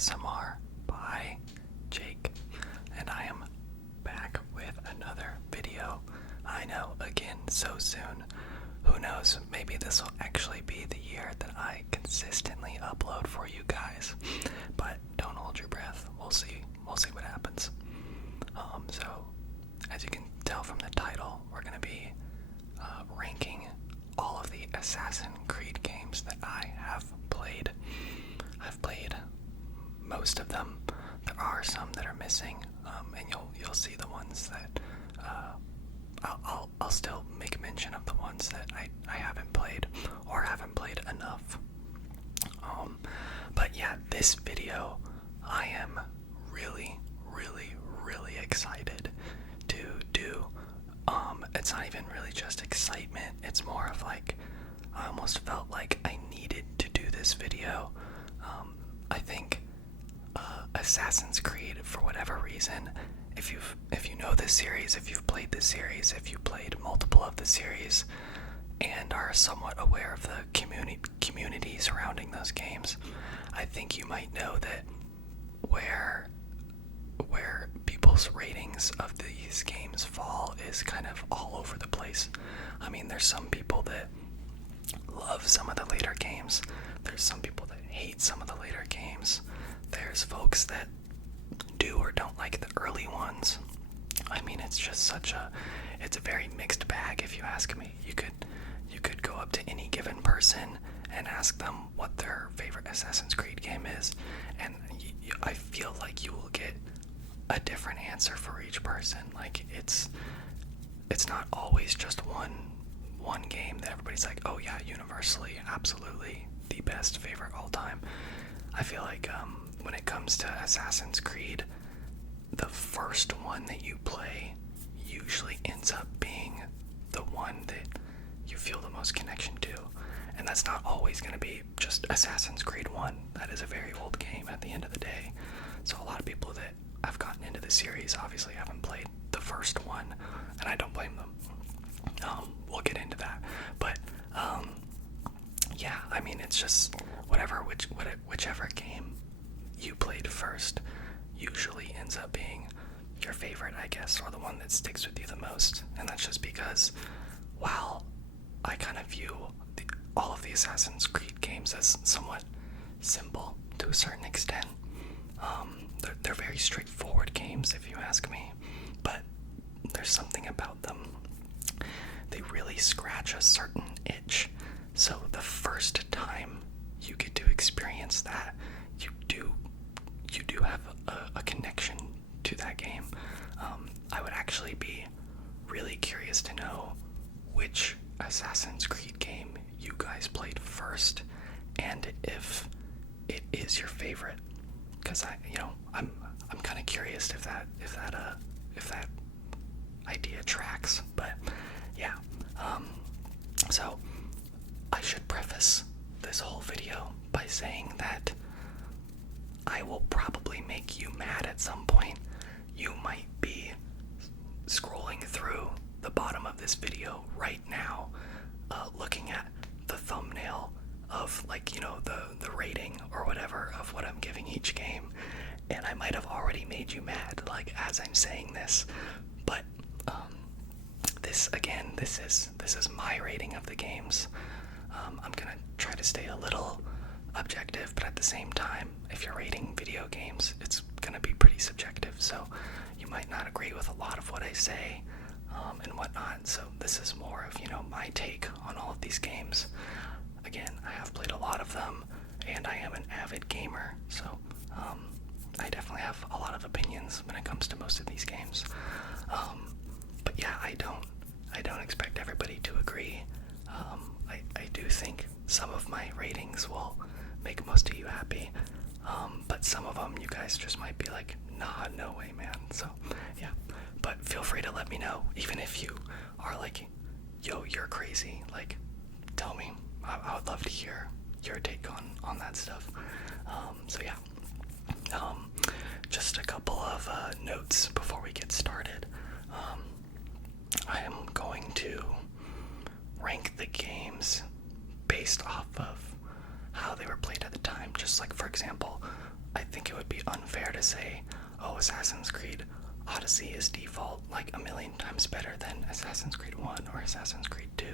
ASMR by Jake, and I am back with another video. I know, again, so soon. Who knows, maybe this will actually be the year that I consistently upload for you guys, but don't hold your breath. We'll see what happens. So, as you can tell from the title, we're going to be ranking all of the Assassin's Creed games that I have played. I've played most of them. There are some that are missing, and you'll see the ones that I'll still make mention of the ones that I haven't played or haven't played enough. But yeah, this video I am really excited to do. It's not even really just excitement, it's more of like I almost felt like I needed to do this video. I think Assassin's Creed, for whatever reason, if you know this series, if you've played this series, if you played multiple of the series and are somewhat aware of the community surrounding those games, I think you might know that where people's ratings of these games fall is kind of all over the place. I mean, there's some people that love some of the later games. There's some people that hate some of the later games. There's folks that do or don't like the early ones. I mean, it's just it's a very mixed bag, if you ask me. You could go up to any given person and ask them what their favorite Assassin's Creed game is, and I feel like you will get a different answer for each person. Like, it's not always just one game that everybody's like, oh yeah, universally, absolutely the best favorite all time. I feel like when it comes to Assassin's Creed, the first one that you play usually ends up being the one that you feel the most connection to. And that's not always going to be just Assassin's Creed 1. That is a very old game at the end of the day. So a lot of people that have gotten into the series obviously haven't played the first one, and I don't blame them. We'll get into that. But yeah, I mean, it's just whichever game you played first usually ends up being your favorite, I guess, or the one that sticks with you the most. And that's just because, while I kind of view all of the Assassin's Creed games as somewhat simple to a certain extent, they're very straightforward games, if you ask me, but there's something about them. They really scratch a certain itch. So the first time you get to experience that, you do have a connection to that game. I would actually be really curious to know which Assassin's Creed game you guys played first, and if it is your favorite, because I'm kind of curious if that idea tracks. But yeah, so I should preface this whole video by saying that I will probably make you mad at some point. You might be scrolling through the bottom of this video right now, looking at the thumbnail of, like, the rating or whatever of what I'm giving each game, and I might have already made you mad, like, as I'm saying this. But this is my rating of the games. I'm gonna try to stay a little objective, but at the same time, if you're rating video games, it's gonna be pretty subjective, so you might not agree with a lot of what I say, and whatnot. So this is more of, my take on all of these games. Again, I have played a lot of them, and I am an avid gamer, so I definitely have a lot of opinions when it comes to most of these games. But yeah, I don't expect everybody to agree. I do think some of my ratings will make most of you happy, but some of them you guys just might be like, nah, no way, man. So yeah, but feel free to let me know, even if you are like, yo, you're crazy, like, tell me. I would love to hear your take on that stuff. So yeah, just a couple of notes before we get started. I am going to rank the games based off of how they were played at the time. Just like, for example, I think it would be unfair to say, oh, Assassin's Creed Odyssey is default like a million times better than Assassin's Creed 1 or Assassin's Creed 2,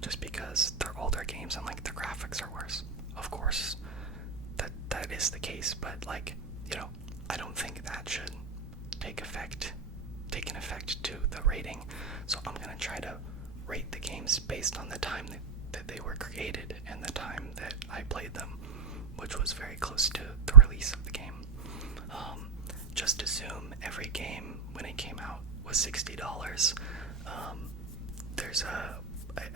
just because they're older games and like the graphics are worse. Of course, that is the case, but like, you know, I don't think that should take an effect to the rating. So I'm gonna try to rate the games based on the time that they were created and the time that I played them, which was very close to the release of the game. Just assume every game when it came out was $60.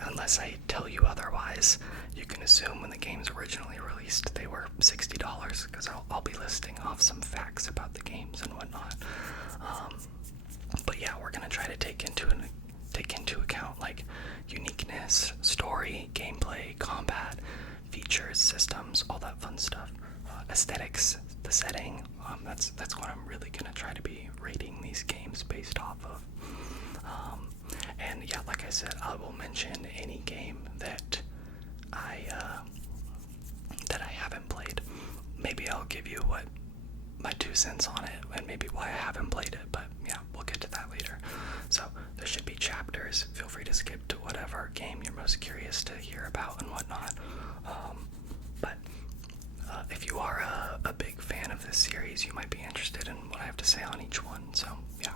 Unless I tell you otherwise, you can assume when the games originally released they were $60, because I'll be listing off some facts about the games and whatnot. But yeah, we're gonna try to take into account like uniqueness, story, gameplay, combat, features, systems, all that fun stuff, aesthetics, the setting. That's what I'm really gonna try to be rating these games based off of. And yeah, like I said, I will mention any game that I haven't played. Maybe I'll give you my 2 cents on it and maybe why I haven't played it, but yeah, we'll get to that later. So there should be chapters. Feel free to skip to whatever game you're most curious to hear about and whatnot. But if you are a big fan of this series, you might be interested in what I have to say on each one. So yeah,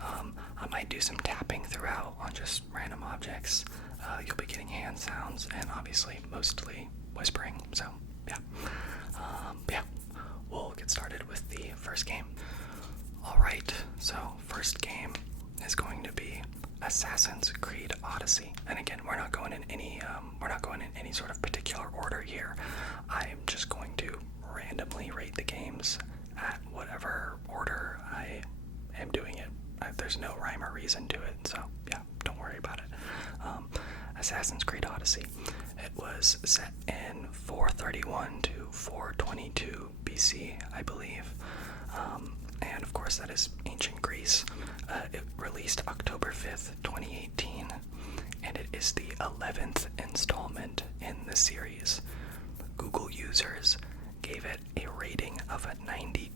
I might do some tapping throughout on just random objects. You'll be getting hand sounds and obviously mostly whispering. So yeah, we'll get started with the first game. Alright, so first game is going to be Assassin's Creed Odyssey. And again, we're not going in any sort of particular order here. I'm just going to randomly rate the games at whatever order I am doing it. There's no rhyme or reason to it, so yeah, don't worry about it. Assassin's Creed Odyssey. It was set in 431 to 422 BC, I believe. And of course that is ancient Greece. It released October 5th, 2018, and it is the 11th installment in the series. Google users gave it a rating of 92%,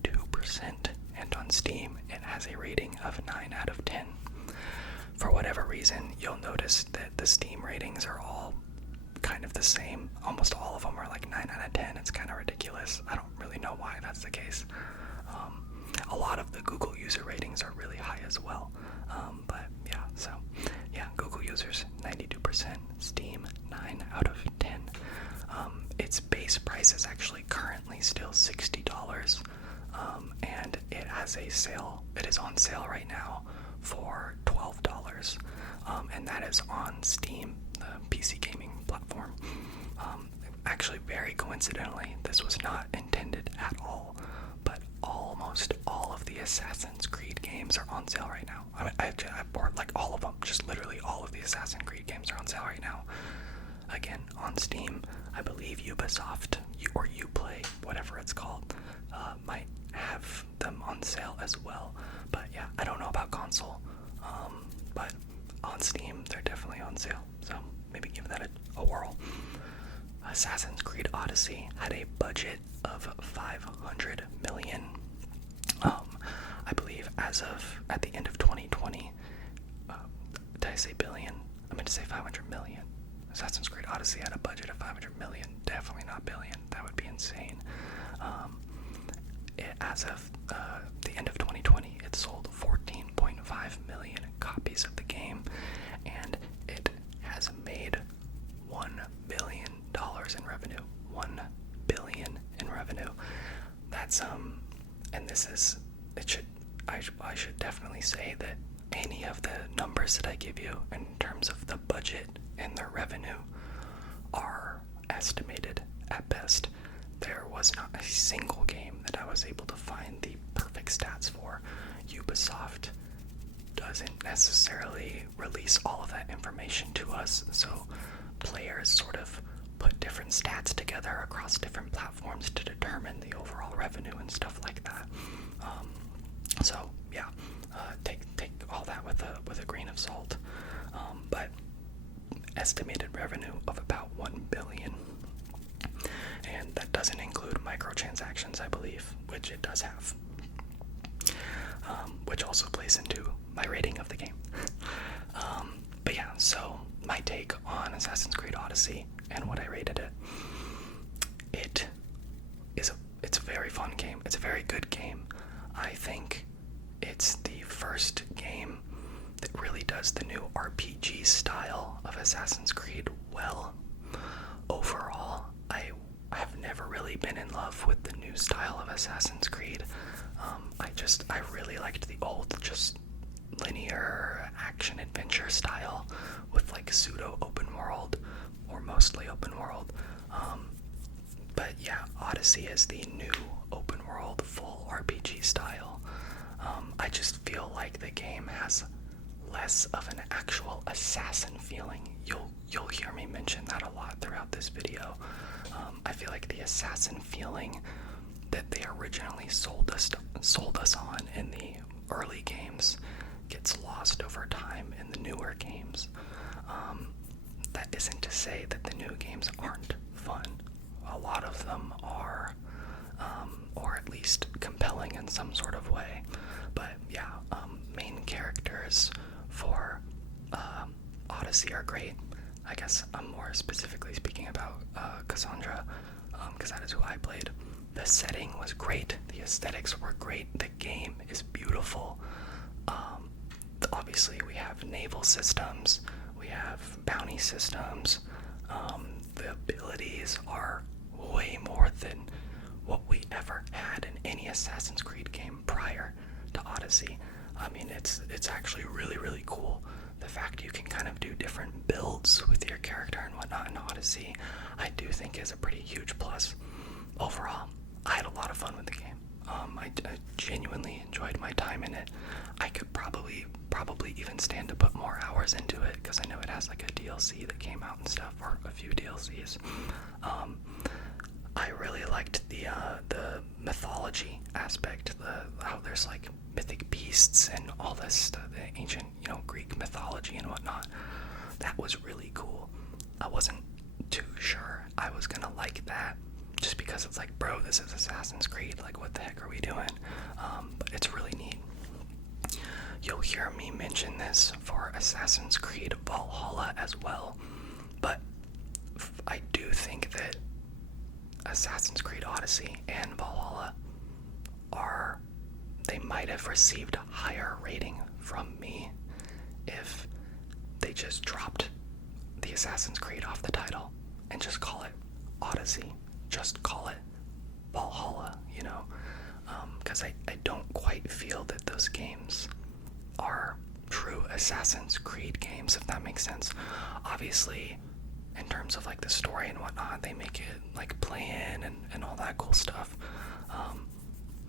and on Steam it has a rating of 9 out of 10. For whatever reason, you'll notice that the Steam ratings are all kind of the same. Almost all of them are like 9 out of 10. It's kind of ridiculous. I don't really know why that's the case. A lot of the Google user ratings are really high as well. But yeah, so yeah, Google users 92%, Steam 9 out of 10. Its base price is actually currently still $60, and it has a sale. It is on sale right now for $12, and that is on Steam, the PC gaming platform. Actually, very coincidentally, this was not intended at all, but almost all of the Assassin's Creed games are on sale right now. I mean, I bought like all of them, just literally all of the Assassin's Creed games are on sale right now. Again, on Steam. I believe Ubisoft, or Uplay, whatever it's called, might have them on sale as well. But yeah, I don't know about console, but on Steam, they're definitely on sale. So maybe give that a whirl. Assassin's Creed Odyssey had a budget of $500 million. I believe at the end of 2020, did I say billion? I meant to say 500 million. Assassin's Creed Odyssey had a budget of 500 million, definitely not billion. That would be insane. As of the end of 2020, it sold 14.5 million copies of the game, and it has made $1 billion in revenue. $1 billion in revenue. That's and this is, I should definitely say that any of the numbers that I give you in terms of the budget and the revenue are estimated at best. There was not a single game that I was able to find the perfect stats for. Ubisoft doesn't necessarily release all of that information to us, so players sort of put different stats together across different platforms to determine the overall revenue and stuff like that. So yeah, take all that with a grain of salt. But estimated revenue of about $1 billion, and that doesn't include microtransactions missions, I believe, which it does have. Which also plays into my rating of the game. But yeah, so my take on Assassin's Creed Odyssey and what I rated it. It's a very fun game. It's a very good game. I think it's the first game that really does the new RPG style of Assassin's Creed well. Overall, I have never really been in love with the new style of Assassin's Creed. I really liked the old, just linear action adventure style with like pseudo open world or mostly open world. But yeah, Odyssey is the new open world full RPG style. I just feel like the game has less of an actual assassin feeling. You'll hear me mention that a lot throughout this video. I feel like the assassin feeling that they originally sold us on in the early games gets lost over time in the newer games. That isn't to say that the new games aren't fun. A lot of them are, or at least compelling in some sort of way. But yeah, main characters for Odyssey are great. I guess I'm more specifically speaking about Cassandra, because that is who I played. The setting was great. The aesthetics were great. The game is beautiful. Obviously, we have naval systems. We have bounty systems. The abilities are way more than what we ever had in any Assassin's Creed game prior to Odyssey. I mean, it's actually really, really cool. The fact you can kind of do different builds with your character and whatnot in Odyssey, I do think is a pretty huge plus. Overall, I had a lot of fun with the game. I genuinely enjoyed my time in it. I could probably even stand to put more hours into it, because I know it has like a DLC that came out and stuff, or a few DLCs. I really liked the mythology aspect, how there's like mythic beasts and all this stuff, the ancient, Greek mythology and whatnot. That was really cool. I wasn't too sure I was gonna like that, just because it's like, bro, this is Assassin's Creed, like what the heck are we doing? But it's really neat. You'll hear me mention this for Assassin's Creed Valhalla as well, but I do think that Assassin's Creed Odyssey and Valhalla they might have received a higher rating from me if they just dropped the Assassin's Creed off the title and just call it Odyssey. Just call it Valhalla, because I don't quite feel that those games are true Assassin's Creed games, if that makes sense. Obviously, in terms of like the story and whatnot, they make it like play in and all that cool stuff.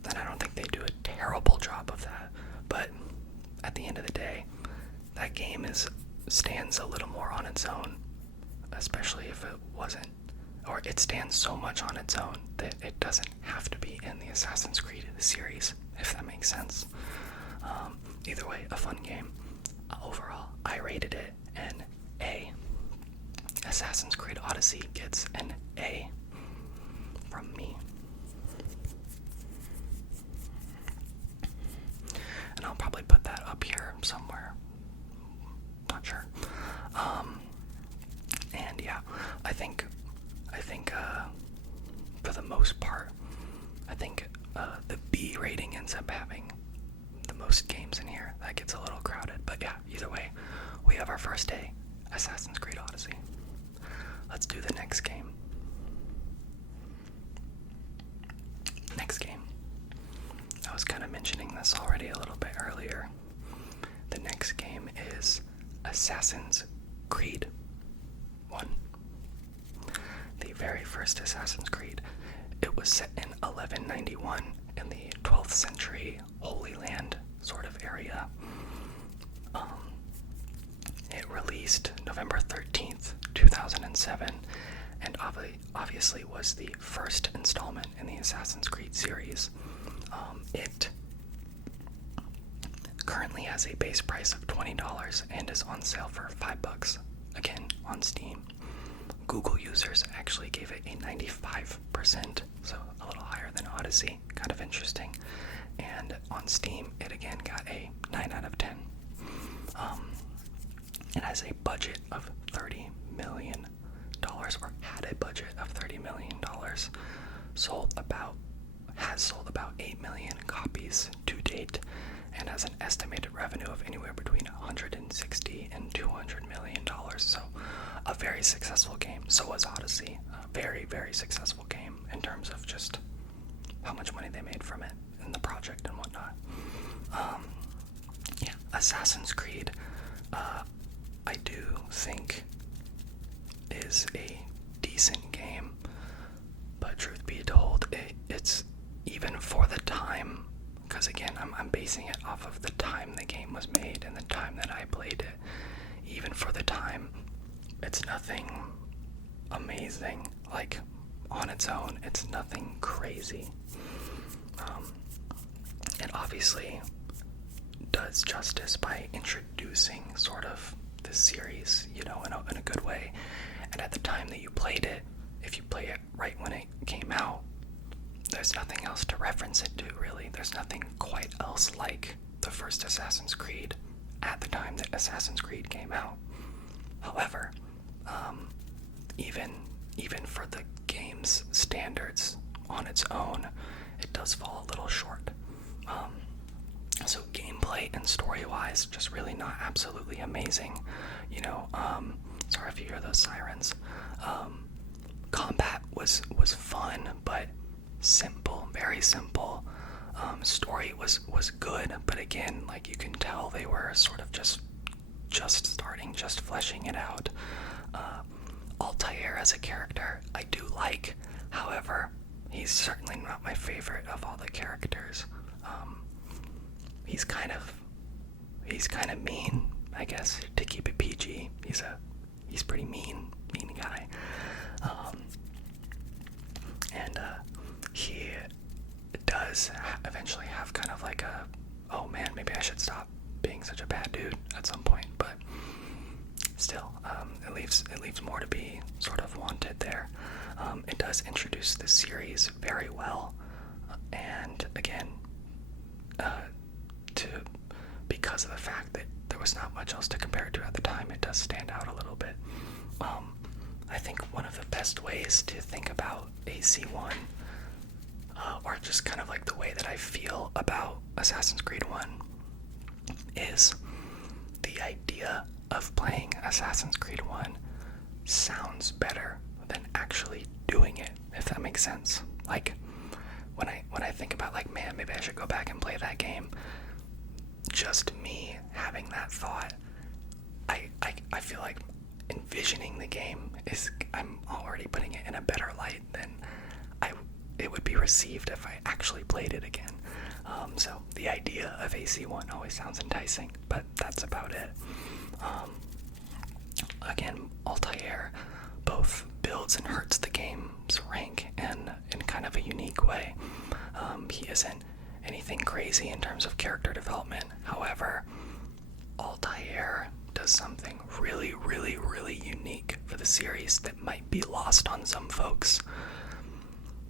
And I don't think they do a terrible job of that. But at the end of the day, that game stands a little more on its own, especially if it wasn't, or it stands so much on its own that it doesn't have to be in the Assassin's Creed series, if that makes sense. Either way, a fun game. Overall, I rated it an A. Assassin's Creed Odyssey gets an A from me. And I'll probably put that up here somewhere. Not sure. And yeah, I think for the most part, I think the B rating ends up having the most games in here. That gets a little crowded, but yeah, either way, we have our first A, Assassin's Creed Odyssey. Let's do the next game. Next game. I was kind of mentioning this already a little bit earlier. The next game is Assassin's Creed 1. The very first Assassin's Creed. It was set in 1191 in the 12th century Holy Land sort of area. It released November 13th, 2007, and obviously was the first installment in the Assassin's Creed series. It currently has a base price of $20 and is on sale for $5, again, on Steam. Google users actually gave it a 95%, so a little higher than Odyssey. Kind of interesting. And on Steam, it again got a 9 out of 10. It has a budget of $30 million, or had a budget of $30 million. Has sold about 8 million copies to date, and has an estimated revenue of anywhere between $160 and $200 million. So a very successful game. So was Odyssey. A very, very successful game in terms of just how much money they made from it and the project and whatnot. Yeah, Assassin's Creed, I do think is a decent game, but truth be told, it's even for the time, because again, I'm basing it off of the time the game was made and the time that I played it. Even for the time, it's nothing amazing. Like, on its own, it's nothing crazy. It obviously does justice by introducing sort of the series, in a good way. And at the time that you played it, if you play it right when it came out, there's nothing else to reference it to, really. There's nothing quite else like the first Assassin's Creed at the time that Assassin's Creed came out. However, even for the game's standards on its own, it does fall a little short. So gameplay and story-wise, just really not absolutely amazing. Sorry if you hear those sirens. Combat was fun, but simple, very simple. Story was good, but again, like, you can tell they were sort of just starting, just fleshing it out. Altair as a character, I do like. However, he's certainly not my favorite of all the characters. He's kind of mean, I guess, to keep it PG. He's pretty mean guy. And he does eventually have kind of like a, oh man, maybe I should stop being such a bad dude at some point, but still, it leaves more to be sort of wanted there. It does introduce the series very well, and again, because of the fact that there was not much else to compare it to at the time, it does stand out a little bit. I think one of the best ways to think about AC1, or just kind of like the way that I feel about Assassin's Creed 1, is the idea of playing Assassin's Creed 1 sounds better than actually doing it, if that makes sense. Like, when I think about, like, man, maybe I should go back and play that game, just me having that thought, I feel like envisioning the game I'm already putting it in a better light than it would be received if I actually played it again. So the idea of AC1 always sounds enticing, but that's about it. Again, Altair both builds and hurts the game's rank in kind of a unique way. He isn't anything crazy in terms of character development. However, Altair does something really, really, really unique for the series that might be lost on some folks.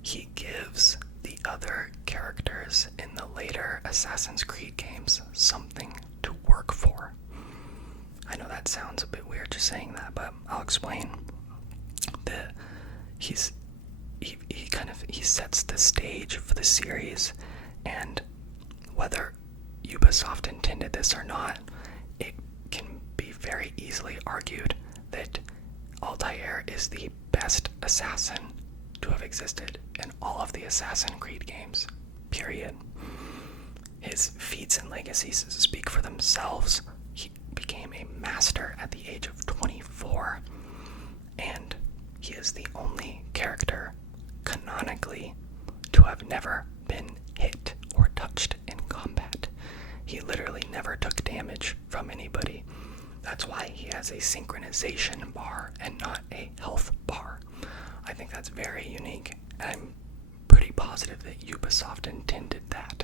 He gives the other characters in the later Assassin's Creed games something to work for. I know that sounds a bit weird just saying that, but I'll explain. He sets the stage for the series, and whether Ubisoft intended this or not, it can be very easily argued that Altair is the best assassin to have existed in all of the Assassin's Creed games, period. His feats and legacies speak for themselves. He became a master at the age of 24, and he is the only character canonically to have never been hit or touched in combat. He literally never took damage from anybody. That's why he has a synchronization bar and not a health bar. I think that's very unique, and I'm pretty positive that Ubisoft intended that.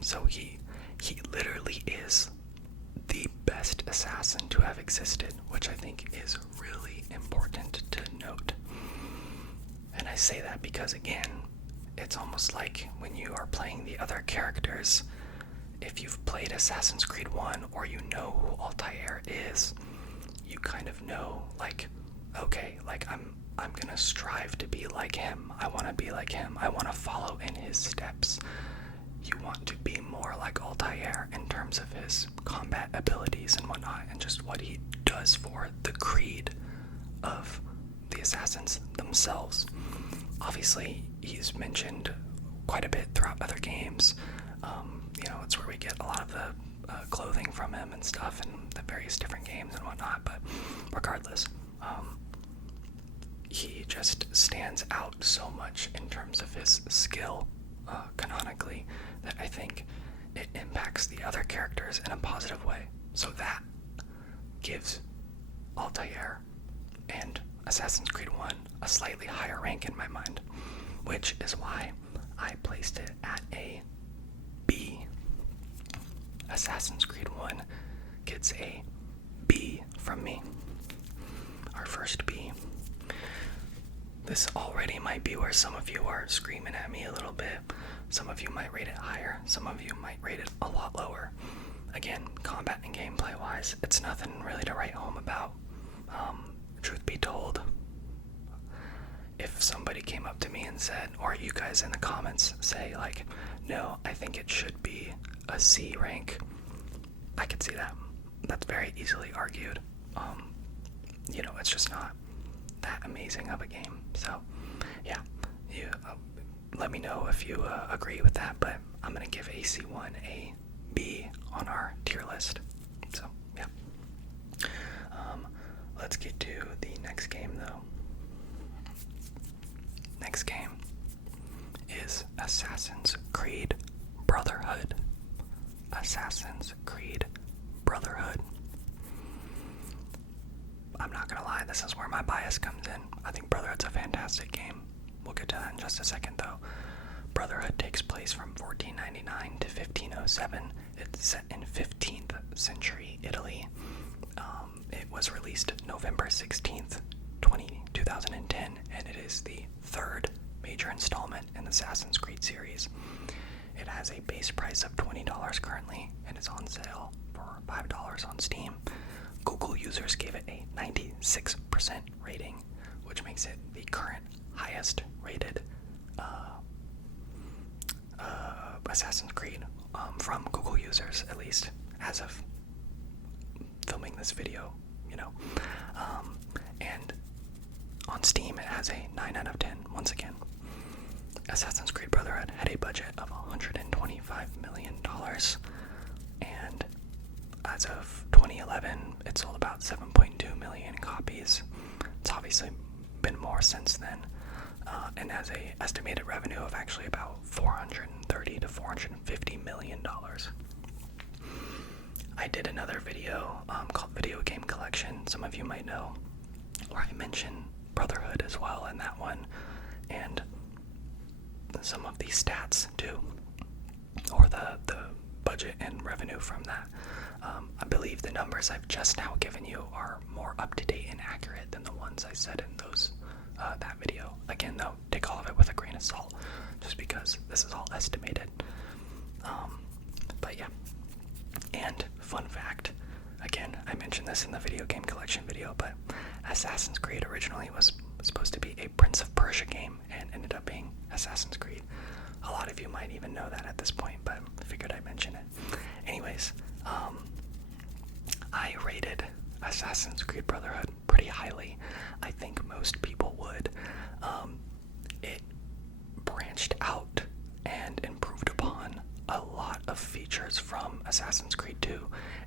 So he literally is the best assassin to have existed, which I think is really important to note. And I say that because, again, it's almost like when you are playing the other characters, if you've played Assassin's Creed 1 or you know who Altair is, you kind of know, like, okay, like I'm gonna strive to be like him. I want to be like him. I want to follow in his steps. You want to be more like Altair in terms of his combat abilities and whatnot, and just what he does for the creed of the assassins themselves. Obviously, he's mentioned quite a bit throughout other games. It's where we get a lot of the clothing from him and stuff in the various different games and whatnot, but regardless, he just stands out so much in terms of his skill, canonically, that I think it impacts the other characters in a positive way. So that gives Altair and Assassin's Creed 1 a slightly higher rank in my mind, which is why I placed it at a B. Assassin's Creed 1 gets a B from me. Our first B. This already might be where some of you are screaming at me a little bit. Some of you might rate it higher. Some of you might rate it a lot lower. Again, combat and gameplay wise, it's nothing really to write home about. Truth be told, if somebody came up to me and said, or you guys in the comments say, like, no, I think it should be a C rank, I could see that. That's very easily argued. It's just not that amazing of a game. So, yeah, you let me know if you agree with that, but I'm going to give AC1 a B on our tier list. So, yeah. Let's get to the next game, though. Next game is Assassin's Creed Brotherhood. Assassin's Creed Brotherhood. I'm not gonna lie, this is where my bias comes in. I think Brotherhood's a fantastic game. We'll get to that in just a second, though. Brotherhood takes place from 1499 to 1507. It's set in 15th century Italy. It was released November 16th, 2010, and it is the third major installment in the Assassin's Creed series. It has a base price of $20 currently, and it's on sale for $5 on Steam. Google users gave it a 96% rating, which makes it the current highest rated Assassin's Creed from Google users, at least as of filming this video, and on Steam it has a 9 out of 10 once again. Assassin's Creed Brotherhood had a budget of $125 million, and as of 2011 it sold about 7.2 million copies. It's obviously been more since then, and has a estimated revenue of actually about $430 to $450 million. I did another video called Video Game Collection, some of you might know, where I mentioned Brotherhood as well in that one, and some of the stats too, or the budget and revenue from that. I believe the numbers I've just now given you are more up-to-date and accurate than the ones I said in that video. Again, though, take all of it with a grain of salt, just because this is all estimated. But yeah. And fun fact, again, I mentioned this in the Video Game Collection video, but Assassin's Creed originally was supposed to be a Prince of Persia game and ended up being Assassin's Creed. A lot of you might even know that at this point, but I figured I'd mention it. Anyways, I rated Assassin's Creed Brotherhood pretty highly. I think most people would. It branched out and improved upon a lot of features from Assassin's Creed 2.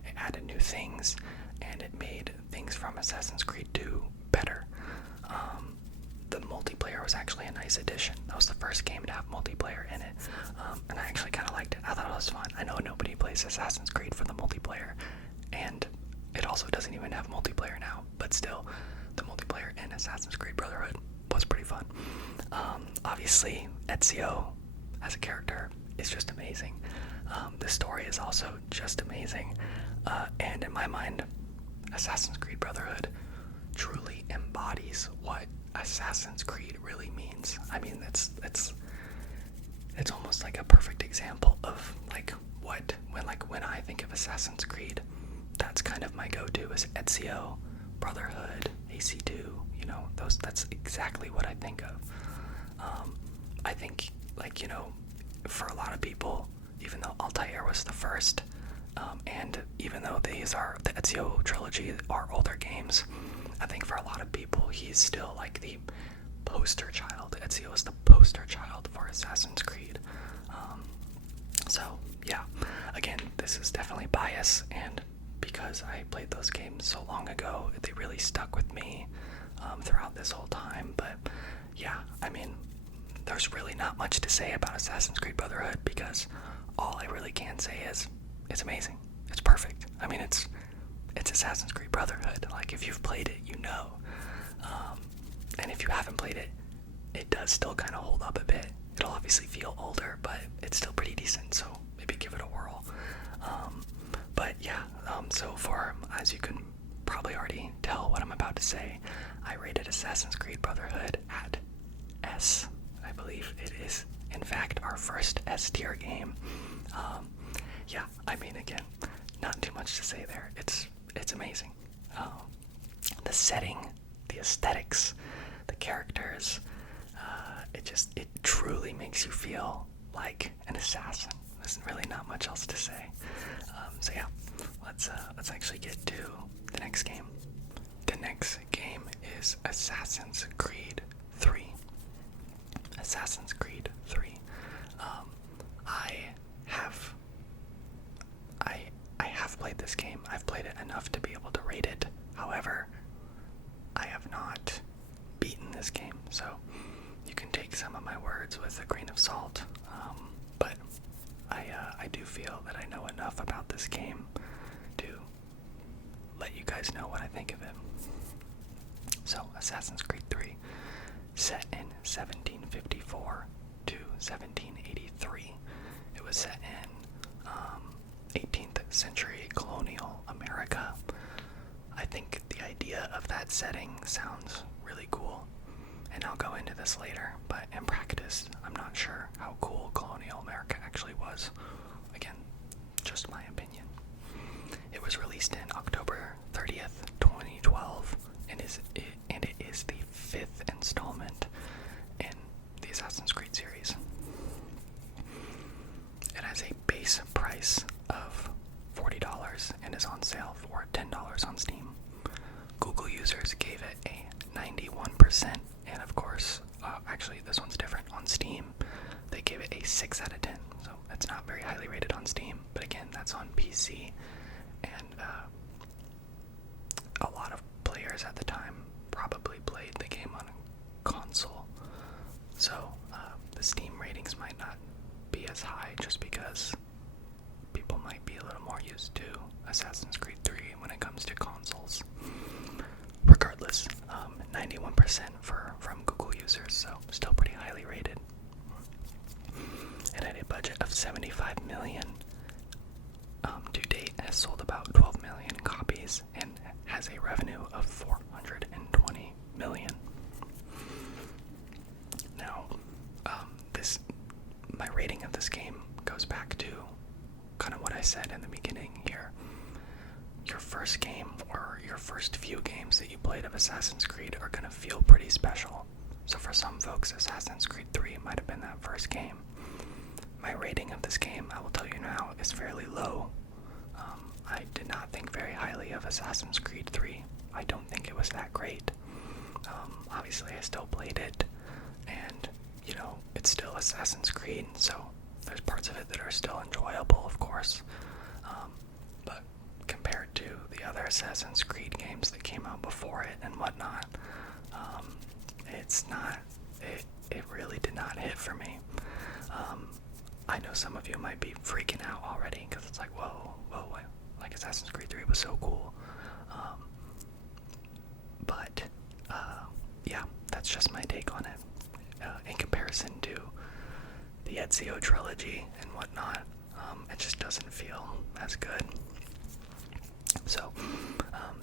It added new things, and it made things from Assassin's Creed 2 better. The multiplayer was actually a nice addition. That was the first game to have multiplayer in it, and I actually kind of liked it. I thought it was fun. I know nobody plays Assassin's Creed for the multiplayer, and it also doesn't even have multiplayer now, but still, the multiplayer in Assassin's Creed Brotherhood was pretty fun. Obviously, Ezio as a character is just amazing. The story is also just amazing. And in my mind, Assassin's Creed Brotherhood truly embodies what Assassin's Creed really means. I mean, it's almost like a perfect example of like when I think of Assassin's Creed, that's kind of my go-to is Ezio, Brotherhood, AC2. You know, that's exactly what I think of. I think, like, you know, for a lot of people, even though Altair was the first, and even though the Ezio trilogy are older games, I think for a lot of people, he's still like the poster child. Ezio is the poster child for Assassin's Creed. So, yeah, again, this is definitely bias, and because I played those games so long ago, they really stuck with me throughout this whole time. But, yeah, I mean, there's really not much to say about Assassin's Creed Brotherhood because all I really can say is it's amazing. It's perfect. I mean, it's Assassin's Creed Brotherhood. Like, if you've played it, you know. And if you haven't played it, it does still kind of hold up a bit. It'll obviously feel older, but it's still pretty decent, so maybe give it a whirl. But yeah, so far, as you can probably already tell what I'm about to say, I rated Assassin's Creed Brotherhood at S. I believe it is, in fact, our first S tier game. Yeah, I mean, again, not too much to say there. It's amazing. The setting, the aesthetics, the characters, it truly makes you feel like an assassin. There's really not much else to say. So yeah, let's actually get to the next game. The next game is Assassin's Creed 3. Assassin's Creed 3. I have played this game. I've played it enough to be able to rate it. However, I have not beaten this game, so you can take some of my words with a grain of salt. But I do feel that I know enough about this game to let you guys know what I think of it. So, Assassin's Creed 3, set in 1754 to 1783. It was set in 18th century colonial America. I think the idea of that setting sounds really cool, and I'll go into this later, but in practice, I'm not sure how cool colonial America actually was. Again, just my opinion. It was released in October 30th, 2012, and it is the 5th installment in the Assassin's Creed series. It has a base price of $40 and is on sale for $10 on Steam. Google users gave it a 91%, and of course, actually this one's different. On Steam, they gave it a 6 out of 10, so it's not very highly rated on Steam, but again, that's on PC, and a lot of players at the time probably played the game on a console, so the Steam ratings might not be as high just because people might be a little more used to Assassin's Creed 3 when it comes to consoles. Regardless, 91% from Google users, so still pretty highly rated. It had a budget of $75 million. To date, has sold about 12 million copies and has a revenue of $420 million. Now, my rating of this game goes back to kind of what I said in the beginning here. Your first game or your first few games that you played of Assassin's Creed are going to feel pretty special. So for some folks, Assassin's Creed 3 might have been that first game. My rating of this game, I will tell you now, is fairly low. I did not think very highly of Assassin's Creed 3. I don't think it was that great. Obviously, I still played it, and, you know, it's still Assassin's Creed, so there's parts of it that are still enjoyable, of course. But compared to the other Assassin's Creed games that came out before it and whatnot, it really did not hit for me. I know some of you might be freaking out already, because it's like, whoa, like Assassin's Creed 3 was so cool. But yeah, that's just my take on it. In comparison to the Ezio trilogy and whatnot, it just doesn't feel as good. So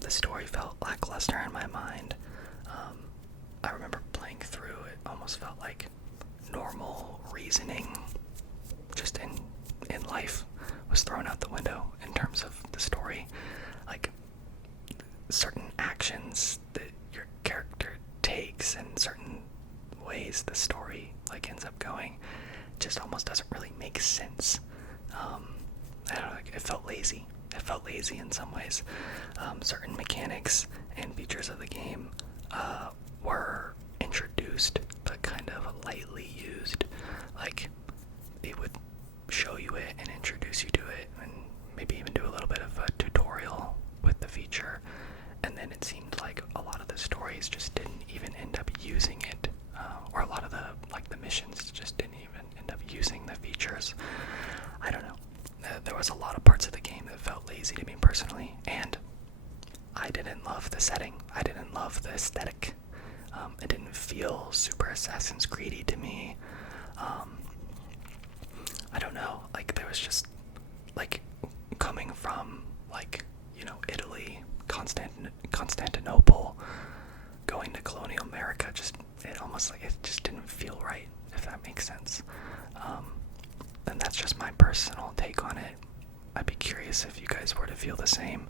the story felt lackluster in my mind. I remember playing through it, almost felt like normal reasoning just in life was thrown out the window in terms of the story. Like certain actions that your character takes and certain ways the story like ends up going just almost doesn't really make sense. I don't know, it felt lazy. It felt lazy in some ways. Certain mechanics and features of the game were introduced but kind of lightly used. Like it would show you it and introduce you to it and maybe even do a little bit of a tutorial with the feature, and then it seemed like a lot of the stories just didn't even end up using it, or a lot of the missions just didn't even end up using the features. I don't know. There was a lot of parts of the game that felt lazy to me personally, and I didn't love the setting. I didn't love the aesthetic. It didn't feel super Assassin's Creedy to me. I don't know, like there was just like coming from like, you know, Italy, Constantinople, going to colonial America, it almost like it just didn't feel right, if that makes sense. And that's just my personal take on it. I'd be curious if you guys were to feel the same.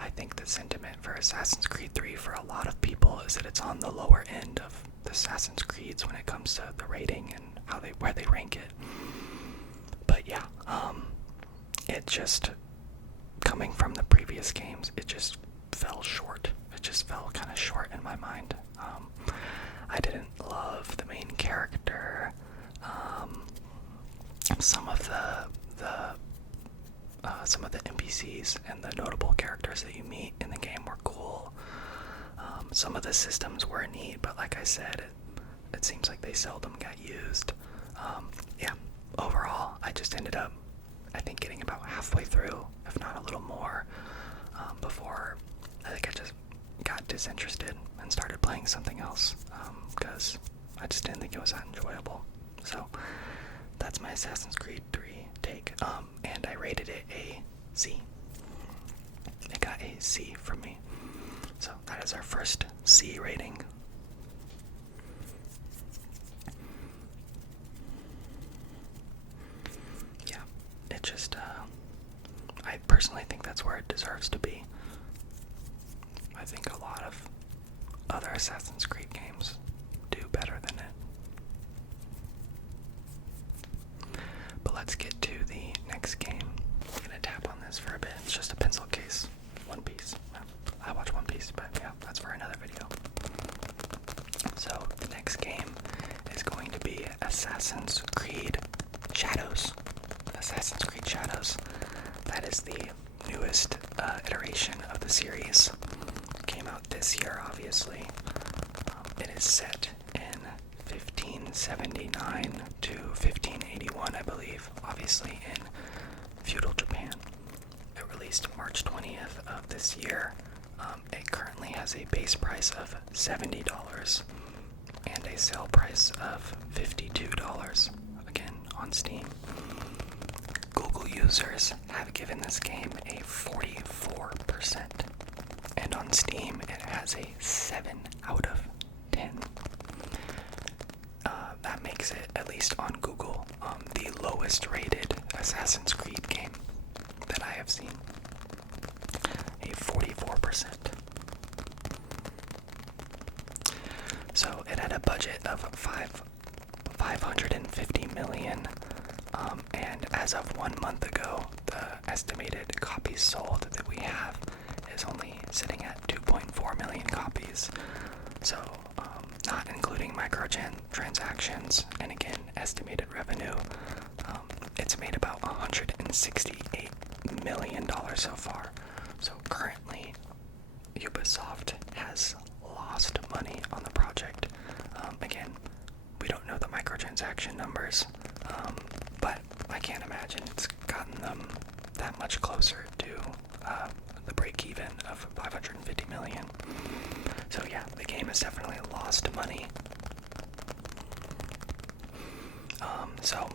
I think the sentiment for Assassin's Creed 3 for a lot of people is that it's on the lower end of the Assassin's Creeds when it comes to the rating and where they rank it. But yeah, it just, coming from the previous games, it just fell short. It just fell kind of short in my mind. I didn't love the main character. Some of the NPCs and the notable characters that you meet in the game were cool. Some of the systems were neat, but like I said, it seems like they seldom got used. Yeah, overall, I just ended up, I think, getting about halfway through, if not a little more, before I think I just got disinterested and started playing something else, because I just didn't think it was that enjoyable. So that's my Assassin's Creed 3 take, and I rated it a C. It got a C from me. So that is our first C rating. Yeah, it just, I personally think that's where it deserves to be. I think a lot of other Assassin's Creed games do better than it. But let's get to the next game. I'm gonna tap on this for a bit. It's just a pencil case. One Piece. I watch One Piece, but yeah, that's for another video. So the next game is going to be Assassin's Creed Shadows. Assassin's Creed Shadows. That is the newest iteration of the series. It came out this year, obviously. It is set in 1579 to 1581, I believe, obviously in feudal Japan. It released March 20th of this year. It currently has a base price of $70 and a sale price of $52, again on Steam. Google users have given this game a 44%, and on Steam it has a 7 out of 10. That makes it, at least on Google, the lowest rated Assassin's Creed game that I have seen. A 44%. So it had a budget of $550 million, and as of 1 month ago, the estimated copies sold that we have is only sitting at 2.4 million copies. So, not including microtransactions, and again, estimated revenue, it's made about $168 million so far. So currently, Ubisoft has lost money on the project. Again, we don't know the microtransaction numbers, but I can't imagine it's gotten them that much closer to the break-even of $550 million. So yeah, the game has definitely lost money. So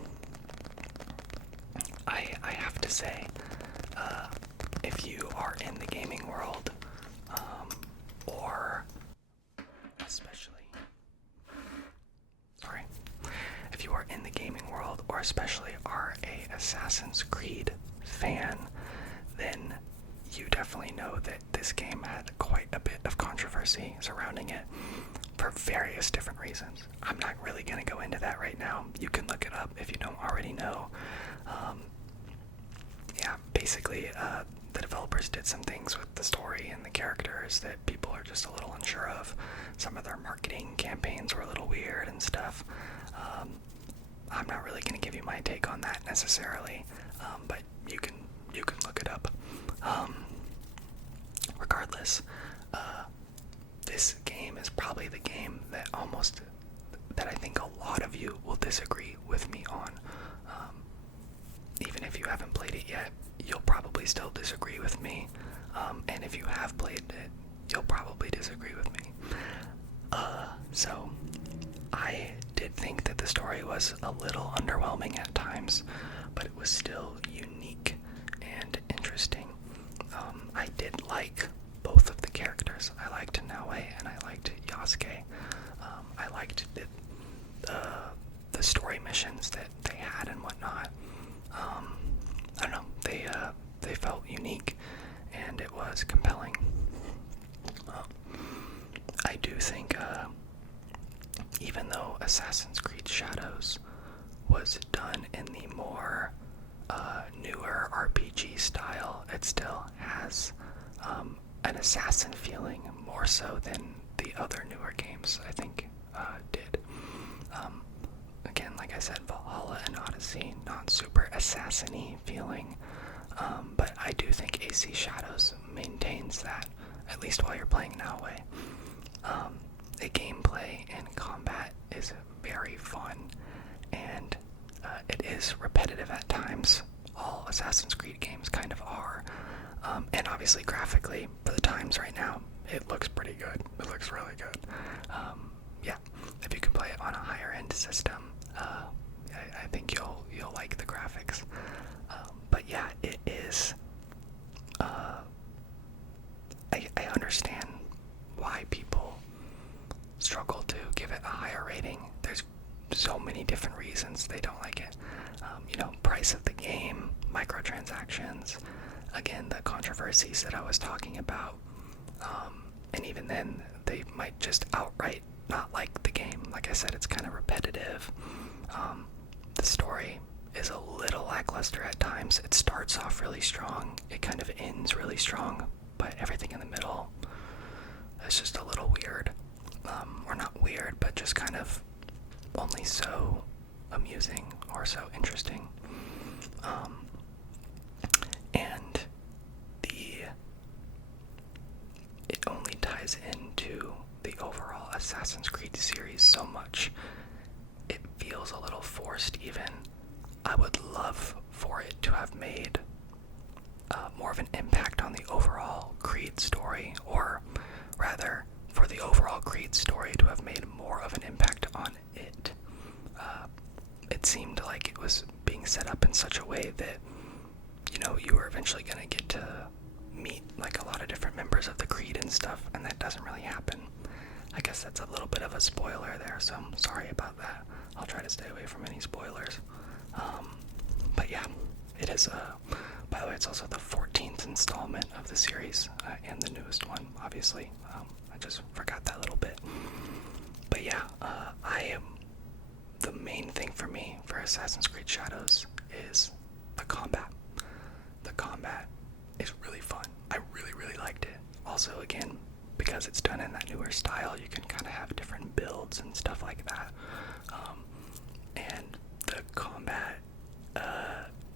I have to say, if you are in the gaming world, or especially, sorry, if you are in the gaming world, or especially are a Assassin's Creed fan, then you definitely know that this game had quite a bit of controversy surrounding it for various different reasons. I'm not really going to go into that right now. You can look it up if you don't already know. Basically, the developers did some things with the story and the characters that people are just a little unsure of. Some of their marketing campaigns were a little weird and stuff. I'm not really going to give you my take on that necessarily, but you can look it up. Regardless, this game is probably the game that I think a lot of you will disagree with me on. Even if you haven't played it yet, you'll probably still disagree with me. And if you have played it, you'll probably disagree with me. So I did think that the story was a little underwhelming at times, but it was still unique and interesting. I did like both of the characters. I liked Naue and I liked Yasuke. I liked the story missions that they had and whatnot. I don't know, they felt unique and it was compelling. I do think, even though Assassin's Creed Shadows was done in the more newer RPG style, it still has an assassin feeling more so than the other newer games, I think, did. Again, like I said, Valhalla and Odyssey, not super assassin-y feeling, but I do think AC Shadows maintains that, at least while you're playing Naue. The gameplay and combat is very fun, and it is repetitive at times. All Assassin's Creed games kind of are, and obviously graphically, for the times right now, it looks pretty good. It looks really good. If you can play it on a higher end system, I think you'll like the graphics. But yeah, it is. I understand why people struggle to give it a higher rating. There's so many different reasons they don't like it. Price of the game, microtransactions, again, the controversies that I was talking about, and even then, they might just outright not like the game. Like I said, it's kind of repetitive. The story is a little lackluster at times. It starts off really strong, it kind of ends really strong, but everything in the middle is just a little weird. Or not weird, but just kind of only so amusing or so interesting. And it only ties into the overall Assassin's Creed series so much. It feels a little forced even. I would love for it to have made more of an impact on the overall Creed story, or rather, for the overall Creed story to have made more of an impact on it. It seemed like it was being set up in such a way that, you were eventually going to get to meet like a lot of different members of the Creed and stuff, and that doesn't really happen. I guess that's a little bit of a spoiler there, so I'm sorry about that. I'll try to stay away from any spoilers. But yeah, it is, by the way, it's also the 14th installment of the series, and the newest one, obviously. I just forgot that little bit. But yeah, the main thing for me for Assassin's Creed Shadows is the combat. The combat is really fun. I really, really liked it. Also, again, because it's done in that newer style, you can kind of have different builds and stuff like that. And the combat,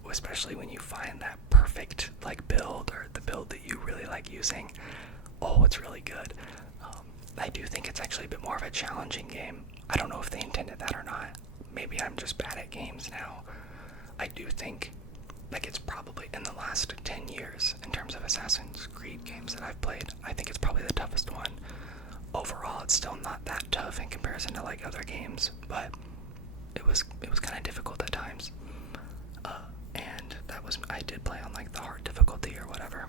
especially when you find that perfect build, or the build that you really like using, it's really good. I do think it's actually a bit more of a challenging game. I don't know if they intended that or not. Maybe I'm just bad at games now. I do think it's probably in the last 10 years in terms of Assassin's Creed games that I've played, I think it's probably the toughest one. Overall, it's still not that tough in comparison to other games, but it was kind of difficult at times. And I did play on the hard difficulty or whatever.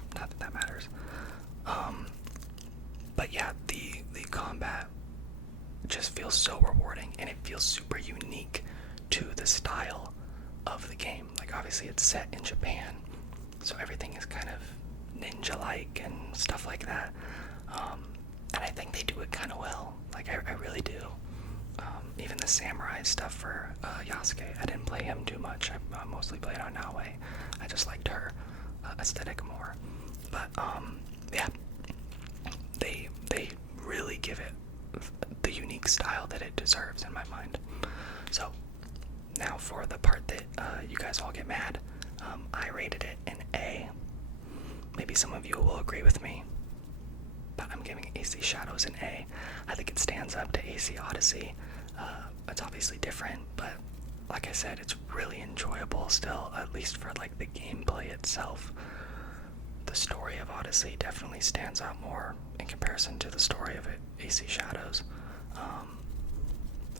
feels so rewarding, and it feels super unique to the style of the game. Like, obviously it's set in Japan, so everything is kind of ninja-like and stuff like that. And I think they do it kind of well. Like, I really do. Even the samurai stuff for Yasuke, I didn't play him too much. I mostly played on Naoe. I just liked her aesthetic more. But yeah, they really give it the unique style that it deserves in my mind. So now for the part that you guys all get mad, I rated it an A. Maybe some of you will agree with me, but I'm giving AC Shadows an A. I think it stands up to AC Odyssey. It's obviously different, but like I said, it's really enjoyable still, at least for like the gameplay itself. The story of Odyssey definitely stands out more in comparison to the story of AC Shadows.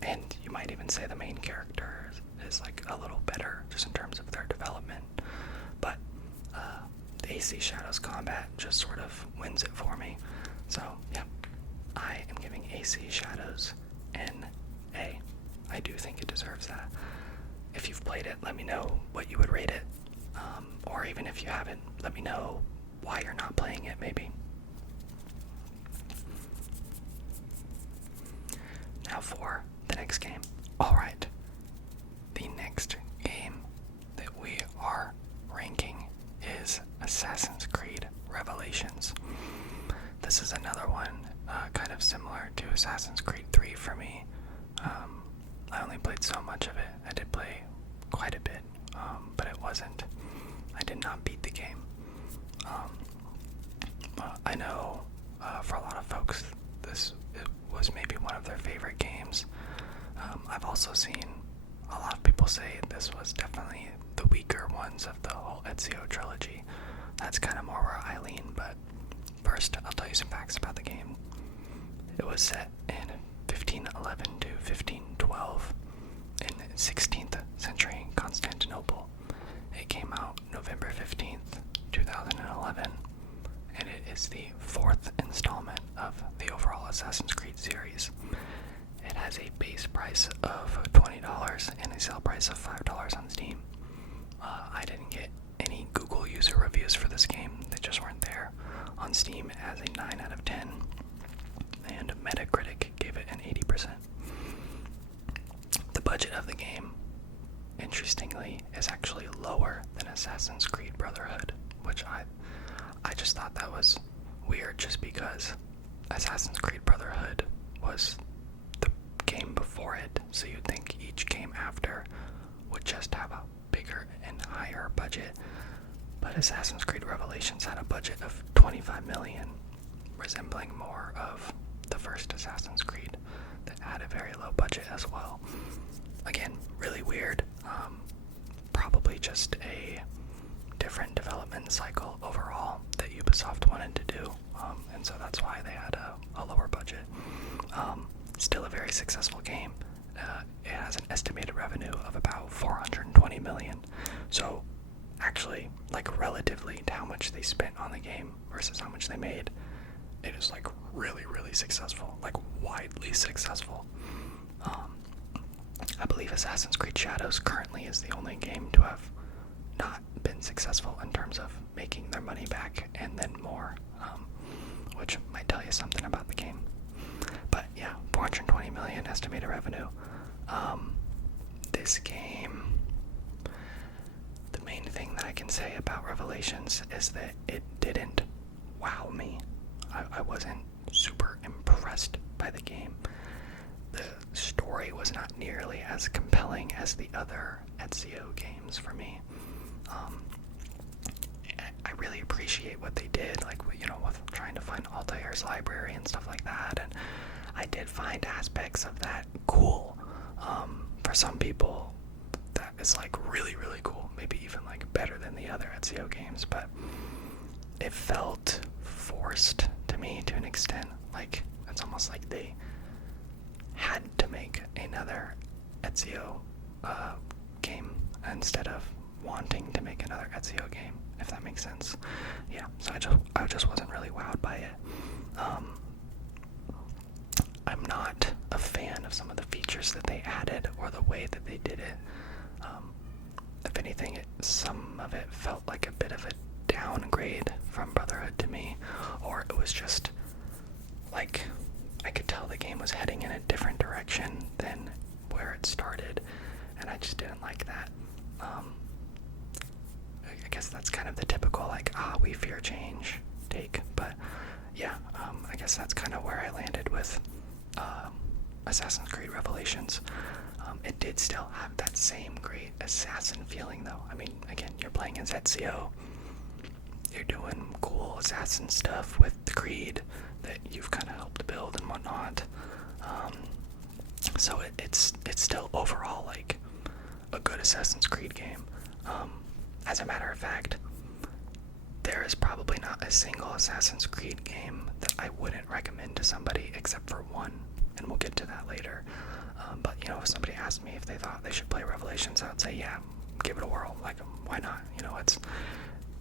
And you might even say the main character is like a little better just in terms of their development. But the AC Shadows combat just sort of wins it for me. So yeah, I am giving AC Shadows an A. I do think it deserves that. If you've played it, let me know what you would rate it. Or even if you haven't, let me know why you're not playing it, maybe. Now for the next game. Alright, the next game that we are ranking is Assassin's Creed Revelations. This is another one kind of similar to Assassin's Creed 3 for me. I only played so much of it. I did play quite a bit, but I did not beat the game. I know for a lot of folks this was maybe one of their favorite games. I've also seen a lot of people say this was definitely the weaker ones of the whole Ezio trilogy. That's kind of more where I lean, but first I'll tell you some facts about the game. It was set in 1511 to 1512 in 16th century Constantinople. It came out November 15th, 2011, and it is the fourth installment of the overall Assassin's Creed series. It has a base price of $20 and a sale price of $5 on Steam. I didn't get any Google user reviews for this game. They just weren't there. On Steam, it has a 9 out of 10, and Metacritic gave it an 80%. The budget of the game, interestingly, is actually lower than Assassin's Creed Brotherhood, which I just thought that was weird, just because Assassin's Creed Brotherhood was the game before it, so you'd think each game after would just have a bigger and higher budget. But Assassin's Creed Revelations had a budget of $25 million, resembling more of the first Assassin's Creed that had a very low budget as well. Again, really weird. Probably just a different development cycle overall that Ubisoft wanted to do, and so that's why they had a lower budget. Still a very successful game. It has an estimated revenue of about $420 million. So actually, like, relatively to how much they spent on the game versus how much they made, it is like really, really successful, like widely successful. I believe Assassin's Creed Shadows currently is the only game to have not been successful in terms of making their money back and then more, which might tell you something about the game. But yeah, $420 million estimated revenue. This game, the main thing that I can say about Revelations is that it didn't wow me. I wasn't super impressed by the game. The story was not nearly as compelling as the other Ezio games for me. I really appreciate what they did, like, you know, with trying to find Altair's library and stuff like that, and I did find aspects of that cool. For some people, that is like really, really cool, maybe even like better than the other Ezio games, but it felt forced to me to an extent. Like, it's almost like they had to make another Ezio game instead of wanting to make another Ezio game, if that makes sense. Yeah, so I just wasn't really wowed by it. I'm not a fan of some of the features that they added or the way that they did it. If anything, some of it felt like a bit of a downgrade from Brotherhood to me, or it was just like I could tell the game was heading in a different direction than where it started, and I just didn't like that. I guess that's kind of the typical like, we fear change take, but yeah, I guess that's kind of where I landed with Assassin's Creed Revelations. It did still have that same great assassin feeling though. I mean, again, you're playing as Ezio, you're doing cool assassin stuff with the Creed that you've kind of helped build and whatnot. So it's still overall like a good Assassin's Creed game. As a matter of fact, there is probably not a single Assassin's Creed game that I wouldn't recommend to somebody except for one, and we'll get to that later. But you know, if somebody asked me if they thought they should play Revelations, I would say, yeah, give it a whirl. Like, why not? You know, it's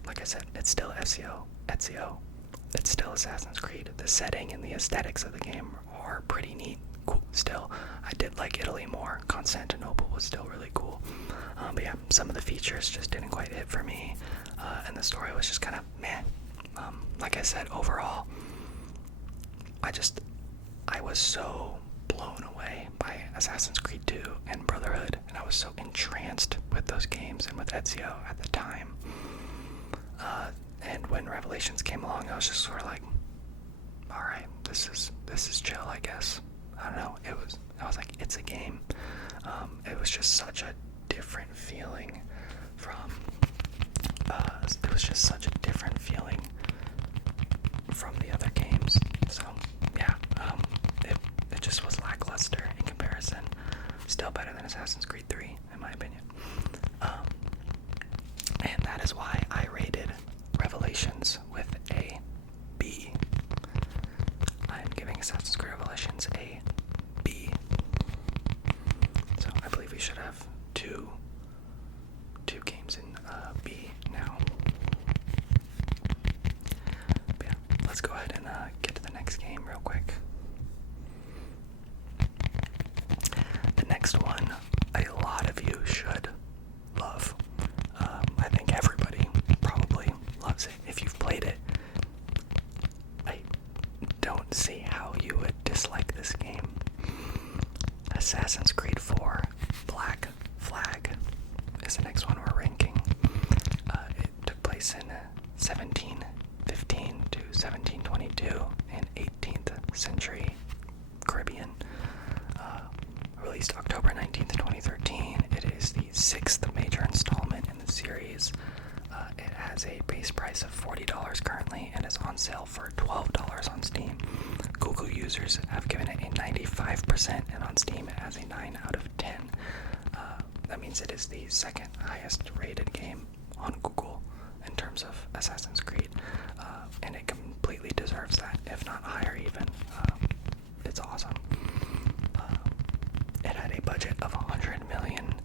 like I said, it's still Ezio. It's still Assassin's Creed. The setting and the aesthetics of the game are pretty neat. Cool. Still, I did like Italy more. Constantinople was still really cool. But yeah, some of the features just didn't quite hit for me, and the story was just kind of meh. Like I said, overall, I was so blown away by Assassin's Creed 2 and Brotherhood, and I was so entranced with those games and with Ezio at the time. And when Revelations came along, I was just sort of like, all right, this is chill, I guess. I don't know. I was like, it's a game. It was just such a different feeling from. It was just such a different feeling from the other games. So yeah, it just was lackluster in comparison. Still better than Assassin's Creed 3, in my opinion. And that is why I rated Revelations with a B. I'm giving Assassin's Creed Revelations a B. So I believe we should have two games in B now. But yeah, let's go ahead and get to the next game real quick. The next one, a lot of you should love. I think everybody probably loves it. If you've played it, I don't see how you would dislike this game. Assassin's Creed 4 Black Flag is the next one we're ranking. It took place in 1715 to 1722 in 18th century Caribbean. Released October 19th, 2013. It is the 6th major installment in the series. It has a base price of $40 currently and is on sale for $12 on Steam. Google users have given it a 95%, and on Steam it has a 9 out of 10. That means it is the second highest rated game on Google in terms of Assassin's Creed, and it completely deserves that, if not higher even. It's awesome. It had a budget of $100 million,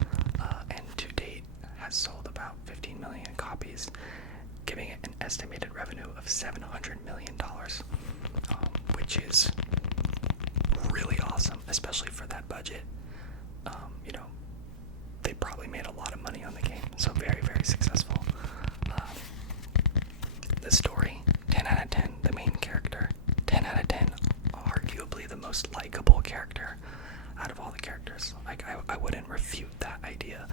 and to date has sold about 15 million copies, giving it an estimated revenue of $700 million, which is really awesome, especially for that budget. You know, they probably made a lot of money on the game, so very, very successful. The story, 10 out of 10. The main character, 10 out of 10. Arguably the most likable character out of all the characters. Like, I wouldn't refute that idea.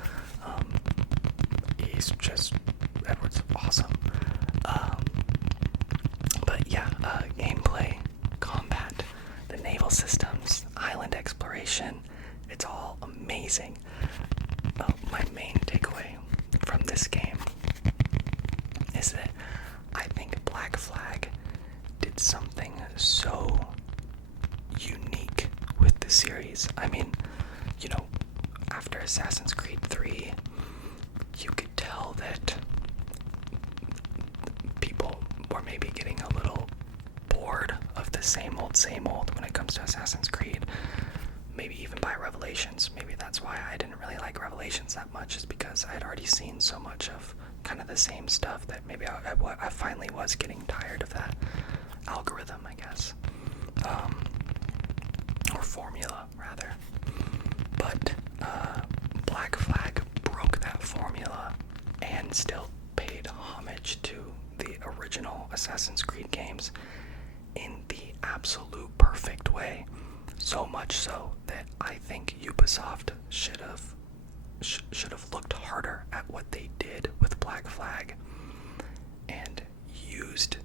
Edward's awesome. But yeah, gameplay, combat, the naval systems, island exploration, it's all amazing. My main takeaway from this game is that I think Black Flag did something so unique with the series. I mean, you know, after Assassin's Creed 3, you could tell that people were maybe getting a little bored of the same old when it comes to Assassin's Creed. Maybe even by Revelations. Maybe that's why I didn't really like Revelations that much, is because I had already seen so much of kind of the same stuff that maybe I finally was getting tired of that algorithm, I guess. or formula rather. But Black Flag broke that formula and still paid homage to the original Assassin's Creed games in the absolute perfect way. So much so that I think Ubisoft should have looked harder at what they did with Black Flag and used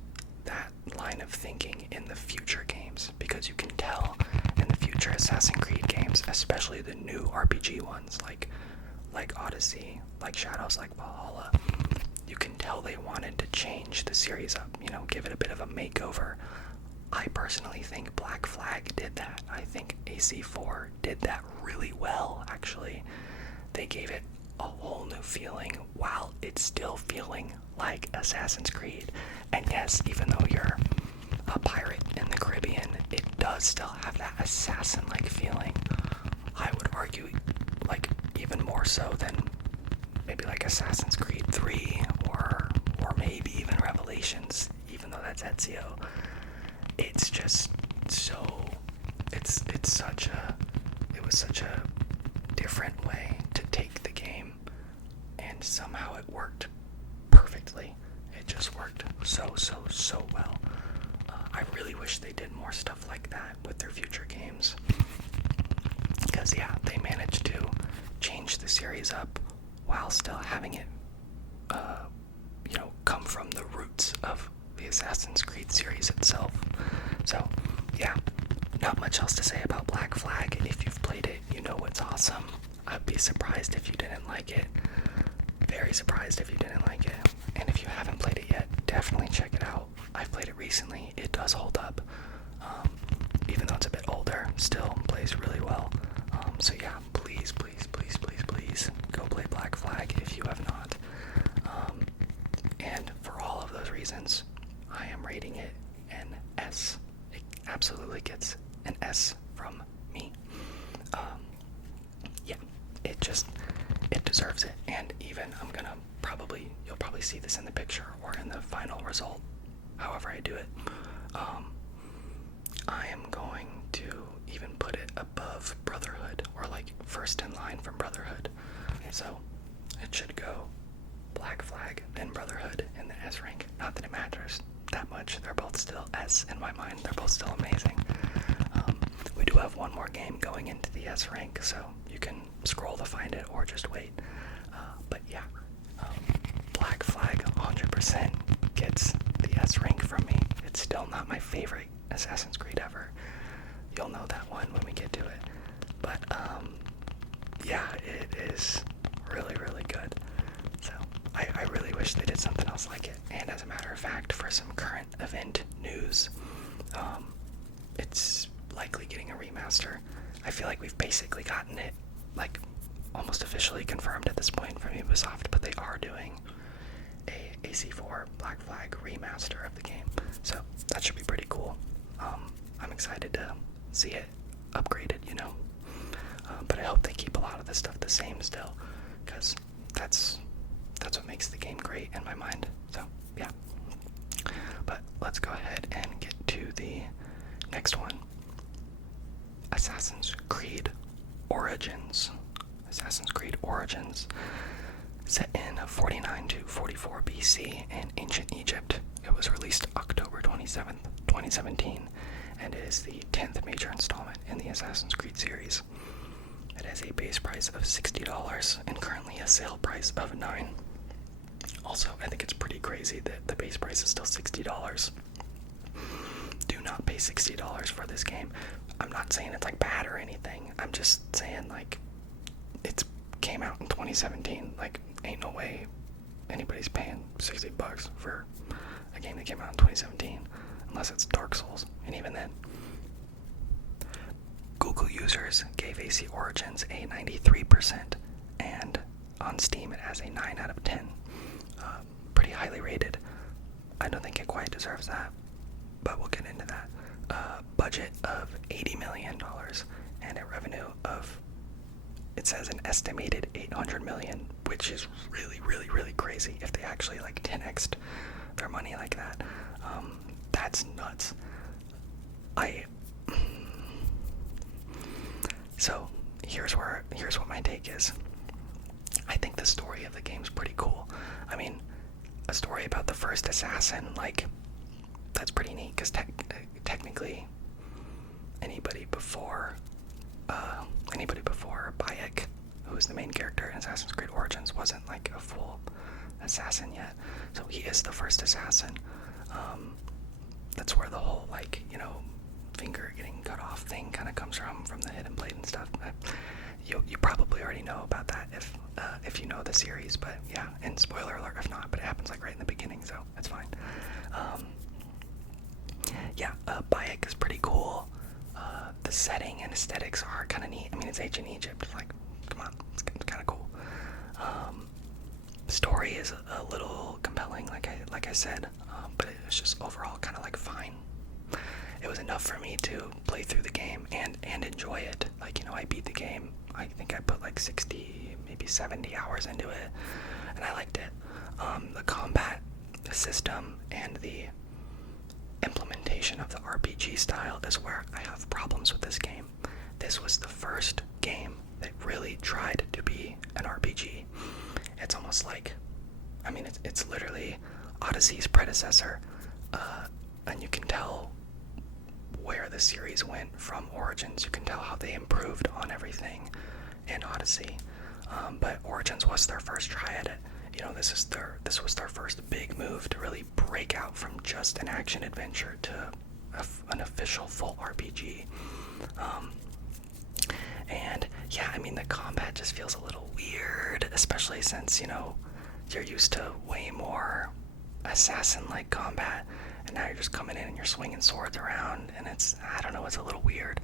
that line of thinking in the future games, because you can tell in the future Assassin's Creed games, especially the new RPG ones like Odyssey, like Shadows, like Valhalla, you can tell they wanted to change the series up, give it a bit of a makeover. I personally think Black Flag did that. I think AC4 did that really well, actually. They gave it a whole new feeling while it's still feeling like Assassin's Creed. And yes, even though you're a pirate in the Caribbean, it does still have that assassin-like feeling. I would argue, like, even more so than maybe like Assassin's Creed 3 or maybe even Revelations, even though that's Ezio. It's just so, it was such a different way to take the game, and somehow it worked perfectly. It just worked so well. I really wish they did more stuff like that with their future games, because yeah, they managed to change the series up while still having it come from the roots of the Assassin's Creed series itself. So yeah, not much else to say about Black Flag. If you've played it, you know it's awesome. I'd be surprised if you didn't like it. Very surprised if you didn't like it. And if you haven't played it yet, definitely check it out. I've played it recently. It does hold up. Even though it's a bit older, still plays really well. So yeah, please go play Black Flag if you have not. And for all of those reasons, I am rating it an S. It absolutely gets an S from me. Yeah, it deserves it. And even you'll probably see this in the picture or in the final result, however I do it. I am going to even put it above Brotherhood, or like first in line from Brotherhood. So it should go Black Flag, then Brotherhood in the S rank. Not that it matters that much. They're both still S in my mind. They're both still amazing. We do have one more game going into the S rank, so you can scroll to find it or just wait. But yeah, Black Flag 100% gets the S rank from me. It's still not my favorite Assassin's Creed ever. You'll know that one when we get to it. But yeah, it is really good. So I really wish they did something else like it. And as a matter of fact, for some current event news, it's likely getting a remaster. I feel like we've basically gotten it like almost officially confirmed at this point from Ubisoft, but they are doing a AC4 Black Flag remaster of the game. So that should be pretty cool. I'm excited to see it upgraded, but I hope they keep a lot of the stuff the same still, because that's what makes the game great in my mind. So yeah, but let's go ahead and get to the next one. Assassin's Creed Origins. Set in 49 to 44 BC in ancient Egypt. It was released October 27th, 2017, and is the 10th major installment in the Assassin's Creed series. It has a base price of $60 and currently a sale price of $9. Also, I think it's pretty crazy that the base price is still $60. Do not pay $60 for this game. I'm not saying it's like bad or anything. I'm just saying like it came out in 2017. Like ain't no way anybody's paying $60 for a game that came out in 2017 unless it's Dark Souls, and even then. Google users gave AC Origins a 93%, and on Steam it has a 9 out of 10. Pretty highly rated. I don't think it quite deserves that, but we'll get into that. Budget of $80 million and a revenue of, it says an estimated $800 million, which is really crazy if they actually like 10x'd their money like that. That's nuts. So here's what my take is. I think the story of the game's pretty cool. I mean, a story about the first assassin, like, that's pretty neat, because technically anybody before Bayek, who is the main character in Assassin's Creed Origins, wasn't like a full assassin yet. So he is the first assassin. That's where the whole, like, you know, finger getting cut off thing kind of comes from the hidden blade and stuff. You probably already know about that if you know the series, but yeah, and spoiler alert if not, but it happens like right in the beginning, so that's fine. Bayek is pretty cool. The setting and aesthetics are kind of neat. I mean, it's ancient Egypt, like, come on, it's kind of cool. Story is a little compelling, like I said, but it was just overall kind of like fine. It was enough for me to play through the game and enjoy it. Like, you know, I beat the game. I think I put like 60, maybe 70 hours into it, and I liked it. The combat system and the implementation of the RPG style is where I have problems with this game. This was the first game that really tried to be an RPG. It's almost like, I mean, it's literally Odyssey's predecessor, and you can tell where the series went from Origins. You can tell how they improved on everything in Odyssey, but Origins was their first try at it. You know, this was their first big move to really break out from just an action adventure to an official full RPG. And yeah, I mean, the combat just feels a little weird, especially since, you know, you're used to way more assassin-like combat, and now you're just coming in and you're swinging swords around, and it's a little weird.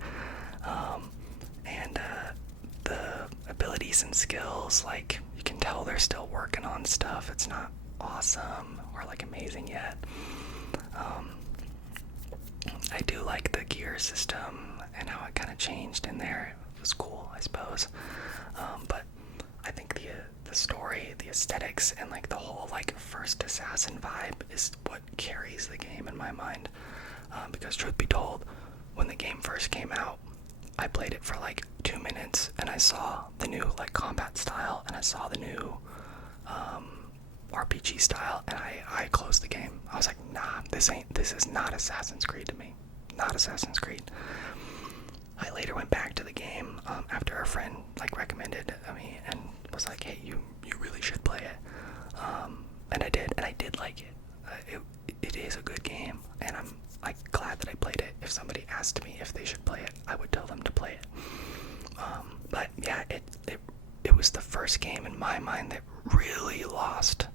The abilities and skills, like, you can tell they're still working on stuff. It's not awesome or like amazing yet. I do like the gear system and how it kind of changed in there. It was cool, I suppose. But I think the story, the aesthetics, and like the whole like first assassin vibe is what carries the game in my mind. Because truth be told, when the game first came out, I played it for like 2 minutes and I saw the new like combat style and I saw the new RPG style, and I closed the game. I was like, nah, this is not Assassin's Creed to me. Not Assassin's Creed. I later went back to the game after a friend like recommended me and was like, hey, you really should play it. And I did like it. It is a good game, and I'm like glad that I played it. If somebody asked me if they should play it, I would tell them to play it. But yeah, it was the first game in my mind that really lost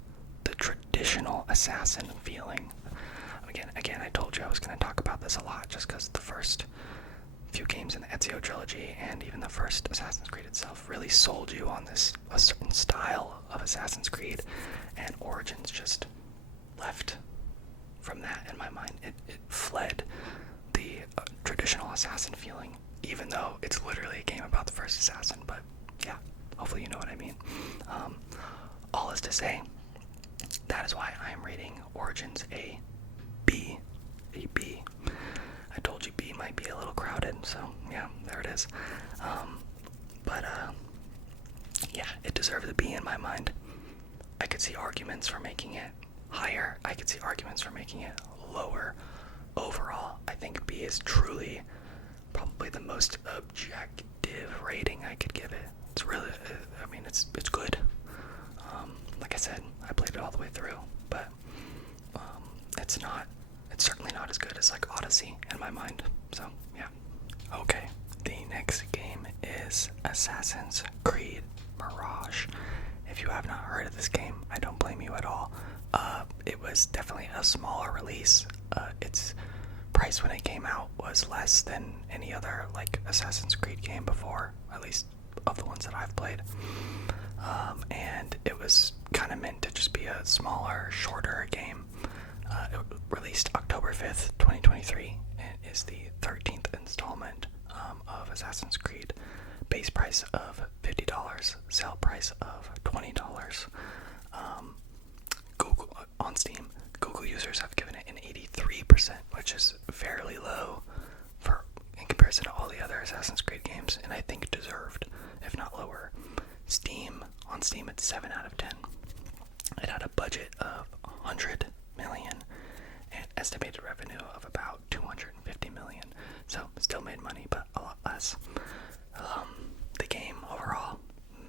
the traditional assassin feeling. Again, I told you I was going to talk about this a lot, just because the first few games in the Ezio trilogy and even the first Assassin's Creed itself really sold you on a certain style of Assassin's Creed, and Origins just left from that in my mind. It fled the traditional assassin feeling, even though it's literally a game about the first assassin. But yeah, hopefully you know what I mean. All is to say, that is why I am rating Origins a B. A B. I told you B might be a little crowded, so yeah, there it is. Yeah, it deserves a B in my mind. I could see arguments for making it higher. I could see arguments for making it lower. Overall, I think B is truly probably the most objective rating I could give it. It's really, I mean, it's good. Like I said, I played it all the way through, but it's certainly not as good as like Odyssey in my mind. So yeah. Okay, the next game is Assassin's Creed Mirage. If you have not heard of this game, I don't blame you at all. It was definitely a smaller release. Its price when it came out was less than any other like Assassin's Creed game before, at least of the ones that I've played. And it was kind of meant to just be a smaller, shorter game. It released October 5th, 2023, and is the 13th installment of Assassin's Creed. Base price of $50, sale price of $20. Google on Steam, Google users have given it an 83%, which is fairly low for in comparison to all the other Assassin's Creed games, and I think deserved, if not lower. On Steam, it's 7 out of 10. It had a budget of $100 million and estimated revenue of about $250 million. So still made money, but a lot less. The game overall,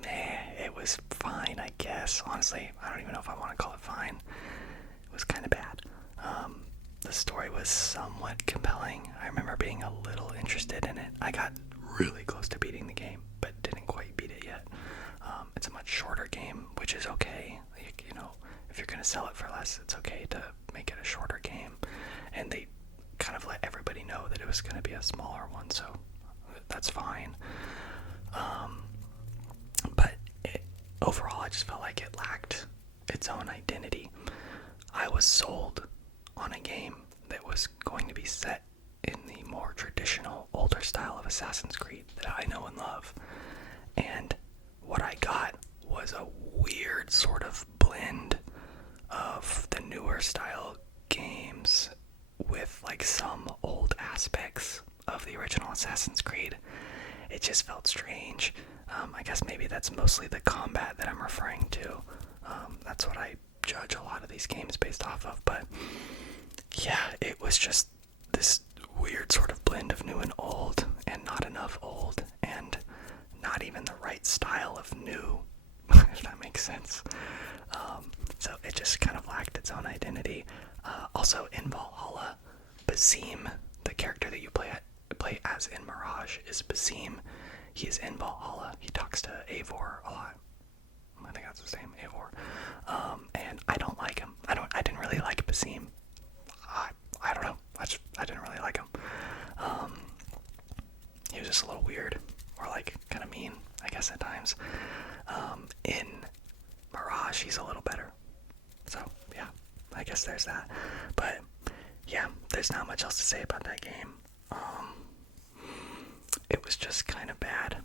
it was fine, I guess. Honestly, I don't even know if I want to call it fine. It was kind of bad. The story was somewhat compelling. I remember being a little interested in it. I got really close to beating the game, but didn't quite beat it yet. It's a much shorter game, which is okay. You know, if you're going to sell it for less, it's okay to make it a shorter game. And they kind of let everybody know that it was going to be a smaller one, so that's fine. But overall, I just felt like it lacked its own identity. I was sold on a game that was going to be set in the more traditional, older style of Assassin's Creed that I know and love. And what I got was a weird sort of blend of the newer style games with like some old aspects of the original Assassin's Creed. It just felt strange. I guess maybe that's mostly the combat that I'm referring to. That's what I judge a lot of these games based off of, but yeah, it was just this weird sort of blend of new and old, and not enough old, and not even the right style of new, if that makes sense. So it just kind of lacked its own identity. Also in Valhalla, Basim, the character that you play as in Mirage, is Basim. He's in Valhalla. He talks to Eivor a lot. I think that's his name, Eivor. And I don't like him. I didn't really like Basim. I don't know. I didn't really like him. He was just a little weird, or like kind of mean, I guess at times. In Mirage, he's a little better. So yeah, I guess there's that. But yeah, there's not much else to say about that game. It was just kind of bad.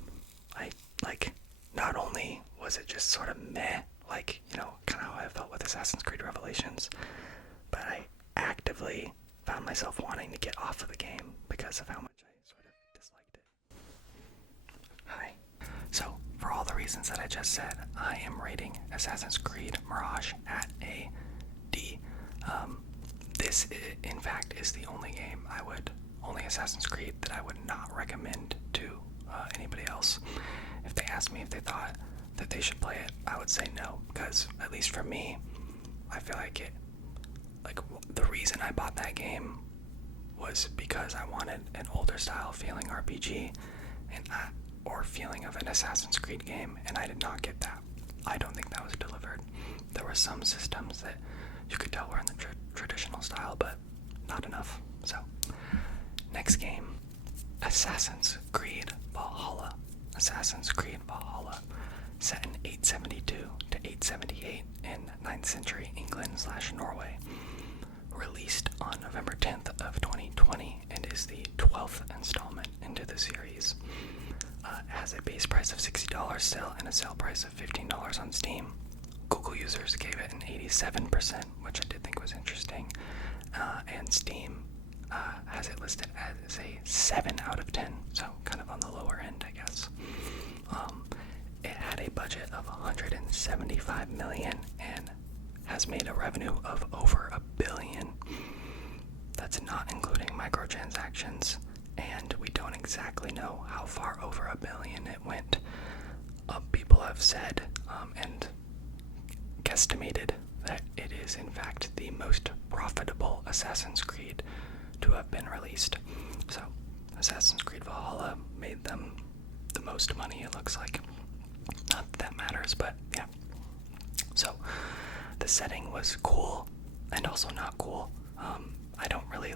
Not only was it just sort of meh, like, you know, kind of how I felt with Assassin's Creed Revelations, but I actively found myself wanting to get off of the game because of how much I sort of disliked it. Hi. So, for all the reasons that I just said, I am rating Assassin's Creed Mirage at a D. This, in fact, is the only Assassin's Creed that I would not recommend to anybody else. If they asked me if they thought that they should play it, I would say no, because at least for me, I feel like the reason I bought that game was because I wanted an older style feeling RPG or feeling of an Assassin's Creed game, and I did not get that. I don't think that was delivered. There were some systems that you could tell were in the traditional style, but not enough. So, next game, Assassin's Creed Valhalla. Assassin's Creed Valhalla, set in 872 to 878 in 9th century England/Norway. Released on November 10th of 2020 and is the 12th installment into the series. Has a base price of $60 still and a sale price of $15 on Steam. Google users gave it an 87%, which I did think was interesting. And Steam has it listed as a 7 out of 10, so kind of on the lower end, I guess. It had a budget of $175 million and has made a revenue of over $1 billion. That's not including microtransactions, and we don't exactly know how far over $1 billion it went. People have said and guesstimated that it is in fact the most profitable Assassin's Creed to have been released. So Assassin's Creed Valhalla made them the most money, it looks like. Not that matters, but yeah. So the setting was cool and also not cool. I don't really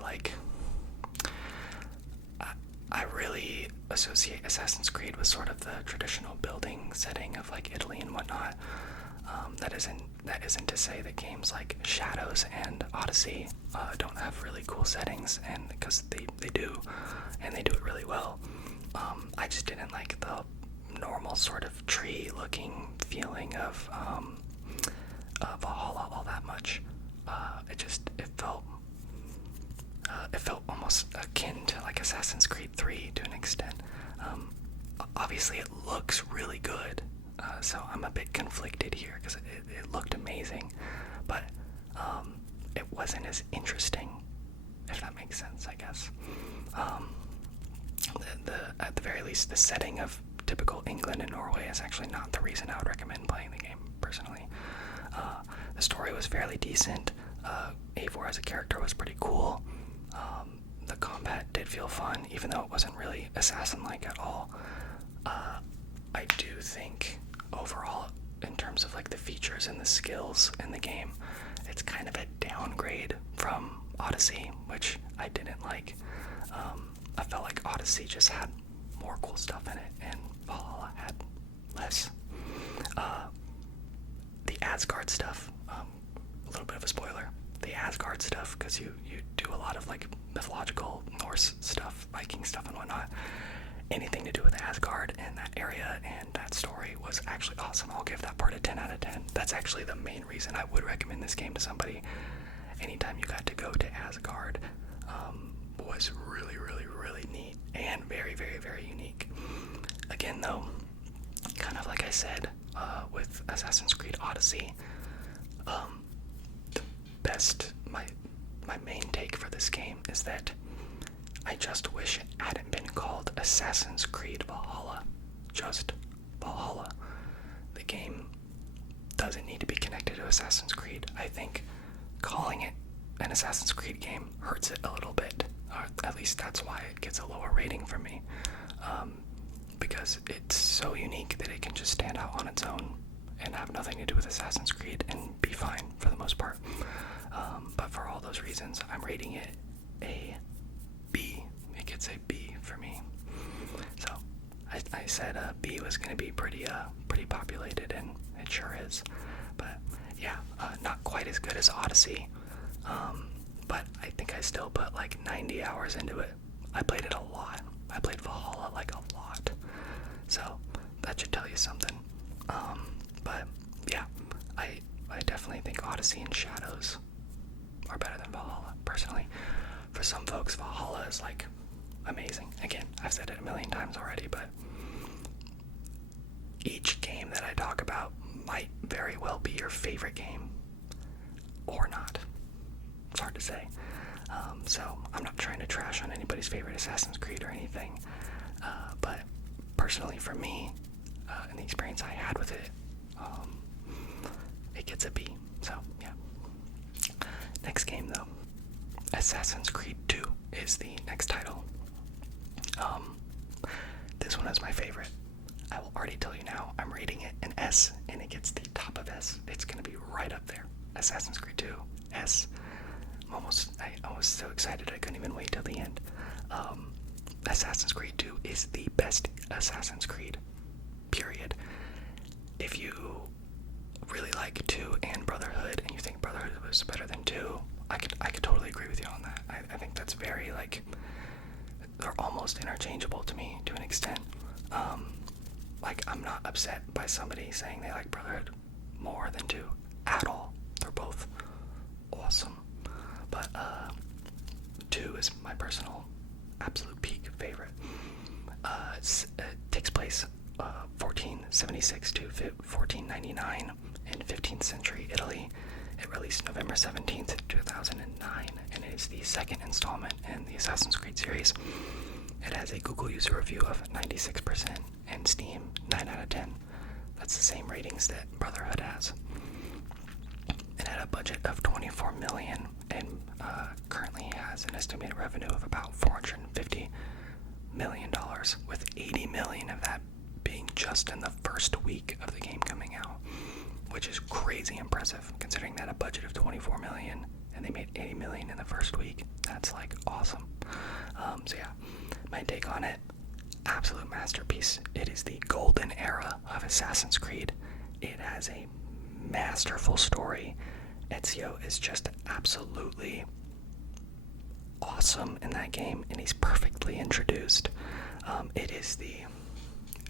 I really associate Assassin's Creed with sort of the traditional building setting of like Italy and whatnot. That isn't to say that games like Shadows and Odyssey don't have really cool settings, and because they do, and they do it really well. I just didn't like the normal sort of tree-looking feeling of Valhalla all that much. It felt It felt almost akin to like Assassin's Creed 3 to an extent. Obviously, it looks really good, so I'm a bit conflicted here because it looked amazing, but it wasn't as interesting, if that makes sense, I guess. At the very least, the setting of typical England and Norway is actually not the reason I would recommend playing the game, personally. The story was fairly decent. Eivor as a character was pretty cool. The combat did feel fun, even though it wasn't really assassin-like at all. I do think, overall, in terms of like the features and the skills in the game, it's kind of a downgrade from Odyssey, which I didn't like. I felt like Odyssey just had more cool stuff in it, and Valhalla had less. The Asgard stuff, a little bit of a spoiler, the Asgard stuff, because you do a lot of like mythological Norse stuff, Viking stuff and whatnot. Anything to do with Asgard and that area and that story was actually awesome. I'll give that part a 10 out of 10. That's actually the main reason I would recommend this game to somebody. Anytime you got to go to Asgard was really, really, really neat and very, very, very unique. Again, though, kind of like I said with Assassin's Creed Odyssey, the best, my main take for this game is that I just wish it hadn't been called Assassin's Creed Valhalla. Just Valhalla. The game doesn't need to be connected to Assassin's Creed. I think calling it an Assassin's Creed game hurts it a little bit. At least that's why it gets a lower rating from me. Because it's so unique that it can just stand out on its own and have nothing to do with Assassin's Creed and be fine for the most part. But for all those reasons, I'm rating it a B. It gets a B for me. So I said B was going to be pretty populated, and it sure is. But yeah, not quite as good as Odyssey. But I think I still put like 90 hours into it. I played it a lot. I played Valhalla like a lot. So that should tell you something. But yeah, I definitely think Odyssey and Shadows are better than Valhalla, personally. For some folks, Valhalla is like amazing. Again, I've said it a million times already, but each game that I talk about might very well be your favorite game, or not. It's hard to say. So I'm not trying to trash on anybody's favorite Assassin's Creed or anything, but personally for me, and the experience I had with it, it gets a B. So yeah. Next game though, Assassin's Creed 2 is the next title. This one is my favorite. I will already tell you now, I'm rating it an S, and it gets the top of S. It's going to be right up there. Assassin's Creed 2, S. I was so excited I couldn't even wait till the end. Assassin's Creed 2 is the best Assassin's Creed, period. If you really like 2 and Brotherhood, and you think Brotherhood was better than 2, I could totally agree with you on that. I think that's very, like, they're almost interchangeable to me to an extent. Like, I'm not upset by somebody saying they like Brotherhood more than 2 at all. They're both awesome. But 2 is my personal absolute peak favorite. It takes place 1476 to 1499 in 15th century Italy. It released November 17th, 2009, and it is the second installment in the Assassin's Creed series. It has a Google user review of 96% and Steam 9 out of 10. That's the same ratings that Brotherhood has. It had a budget of $24 million and currently has an estimated revenue of about $450 million, with $80 million of that being just in the first week of the game coming out, which is crazy impressive considering that a budget of $24 million and they made $80 million in the first week. That's like awesome. So yeah, my take on it, absolute masterpiece. It is the golden era of Assassin's Creed. It has a masterful story. Ezio is just absolutely awesome in that game, and he's perfectly introduced. It is the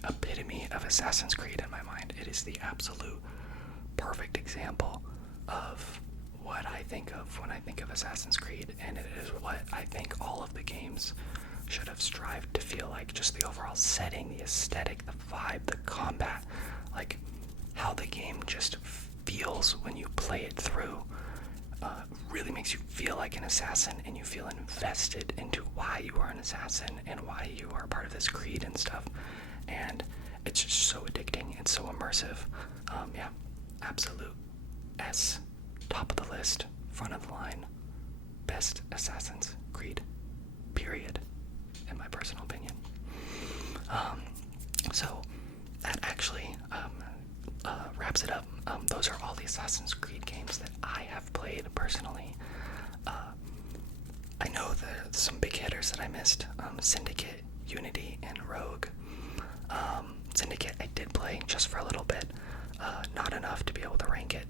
epitome of Assassin's Creed in my mind. It is the absolute perfect example of what I think of when I think of Assassin's Creed, and it is what I think all of the games should have strived to feel like. Just the overall setting, the aesthetic, the vibe, the combat, like how the game just feels when you play it through. Really makes you feel like an assassin, and you feel invested into why you are an assassin and why you are part of this creed and stuff. And it's just so addicting. It's so immersive. Yeah, absolute S, top of the list, front of the line, best Assassin's Creed, period, in my personal opinion. So that actually wraps it up. Those are all the Assassin's Creed games that I have played personally. I know there's some big hitters that I missed. Syndicate, Unity, and Rogue. Syndicate I did play just for a little bit. Not enough to be able to rank it.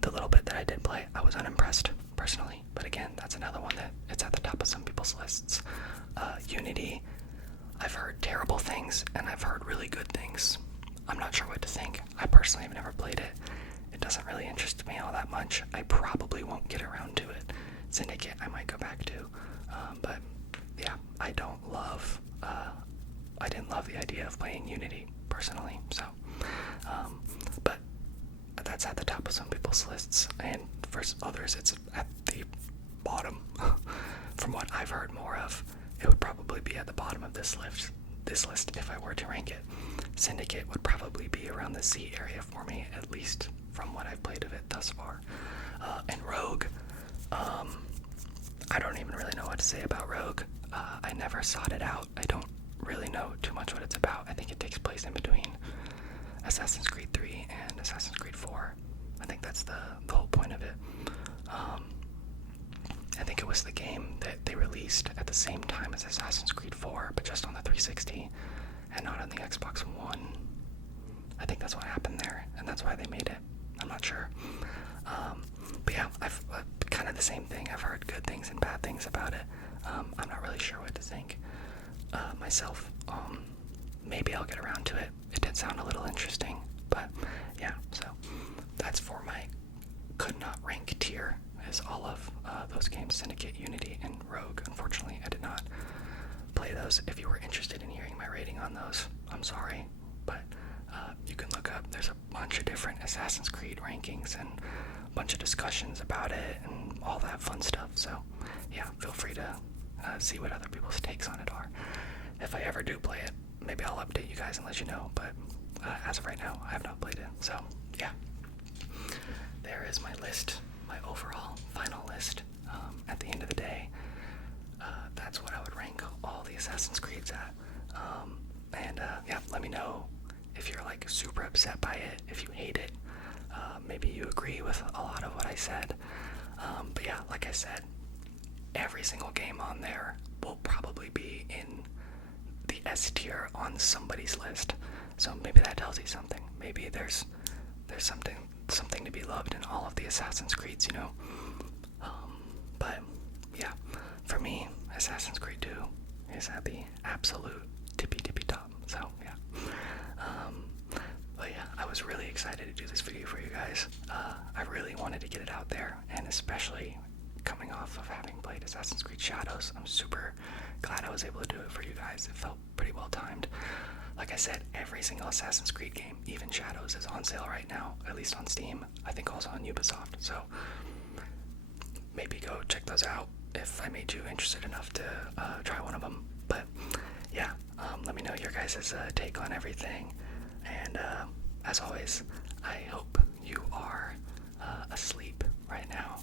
The little bit that I did play, I was unimpressed, personally. But again, that's another one that it's at the top of some people's lists. Unity, I've heard terrible things, and I've heard really good things. I'm not sure what to think. I personally have never played it. It doesn't really interest me all that much. I probably won't get around to it. Syndicate I might go back to. But yeah, I didn't love the idea of playing Unity, personally. So, but that's at the top of some people's lists, and for others it's at the bottom. From what I've heard more of, it would probably be at the bottom of this list if I were to rank it. Syndicate would probably be around the C area for me, at least from what I've played of it thus far. And Rogue, I don't even really know what to say about Rogue. I never sought it out. I don't really know too much what it's about. I think it takes place in between Assassin's Creed 3 and Assassin's Creed 4. I think that's the whole point of it. I think it was the game that they released at the same time as Assassin's Creed 4, but just on the 360 and not on the Xbox One. I think that's what happened there, and that's why they made it. I'm not sure. But yeah, I've kind of the same thing. I've heard good things and bad things about it. I'm not really sure what to think myself. Maybe I'll get around to it. It did sound a little interesting, but yeah, so that's for my could not rank tier, is all of those games, Syndicate, Unity, and Rogue. Unfortunately, I did not play those. If you were interested in hearing my rating on those, I'm sorry, but you can look up. There's a bunch of different Assassin's Creed rankings and a bunch of discussions about it and all that fun stuff. So yeah, feel free to see what other people's takes on it are. If I ever do play it, maybe I'll update you guys and let you know, but as of right now, I have not played it. So yeah, there is my list, my overall final list. At the end of the day, that's what I would rank all the Assassin's Creeds at. And yeah, let me know if you're like super upset by it, if you hate it. Maybe you agree with a lot of what I said. But yeah, like I said, every single game on there will probably be in the S tier on somebody's list. So maybe that tells you something. Maybe there's something to be loved in all of the Assassin's Creeds, you know. But yeah, for me, Assassin's Creed 2 is at the absolute tippy top. So yeah. But yeah, I was really excited to do this video for you guys. I really wanted to get it out there, and especially coming off of having played Assassin's Creed Shadows, I'm super glad I was able to do it for you guys. It felt pretty well timed. Like I said, every single Assassin's Creed game, even Shadows, is on sale right now, at least on Steam. I think also on Ubisoft. So maybe go check those out if I made you interested enough to try one of them. But yeah, let me know your guys' take on everything. And as always, I hope you are asleep right now.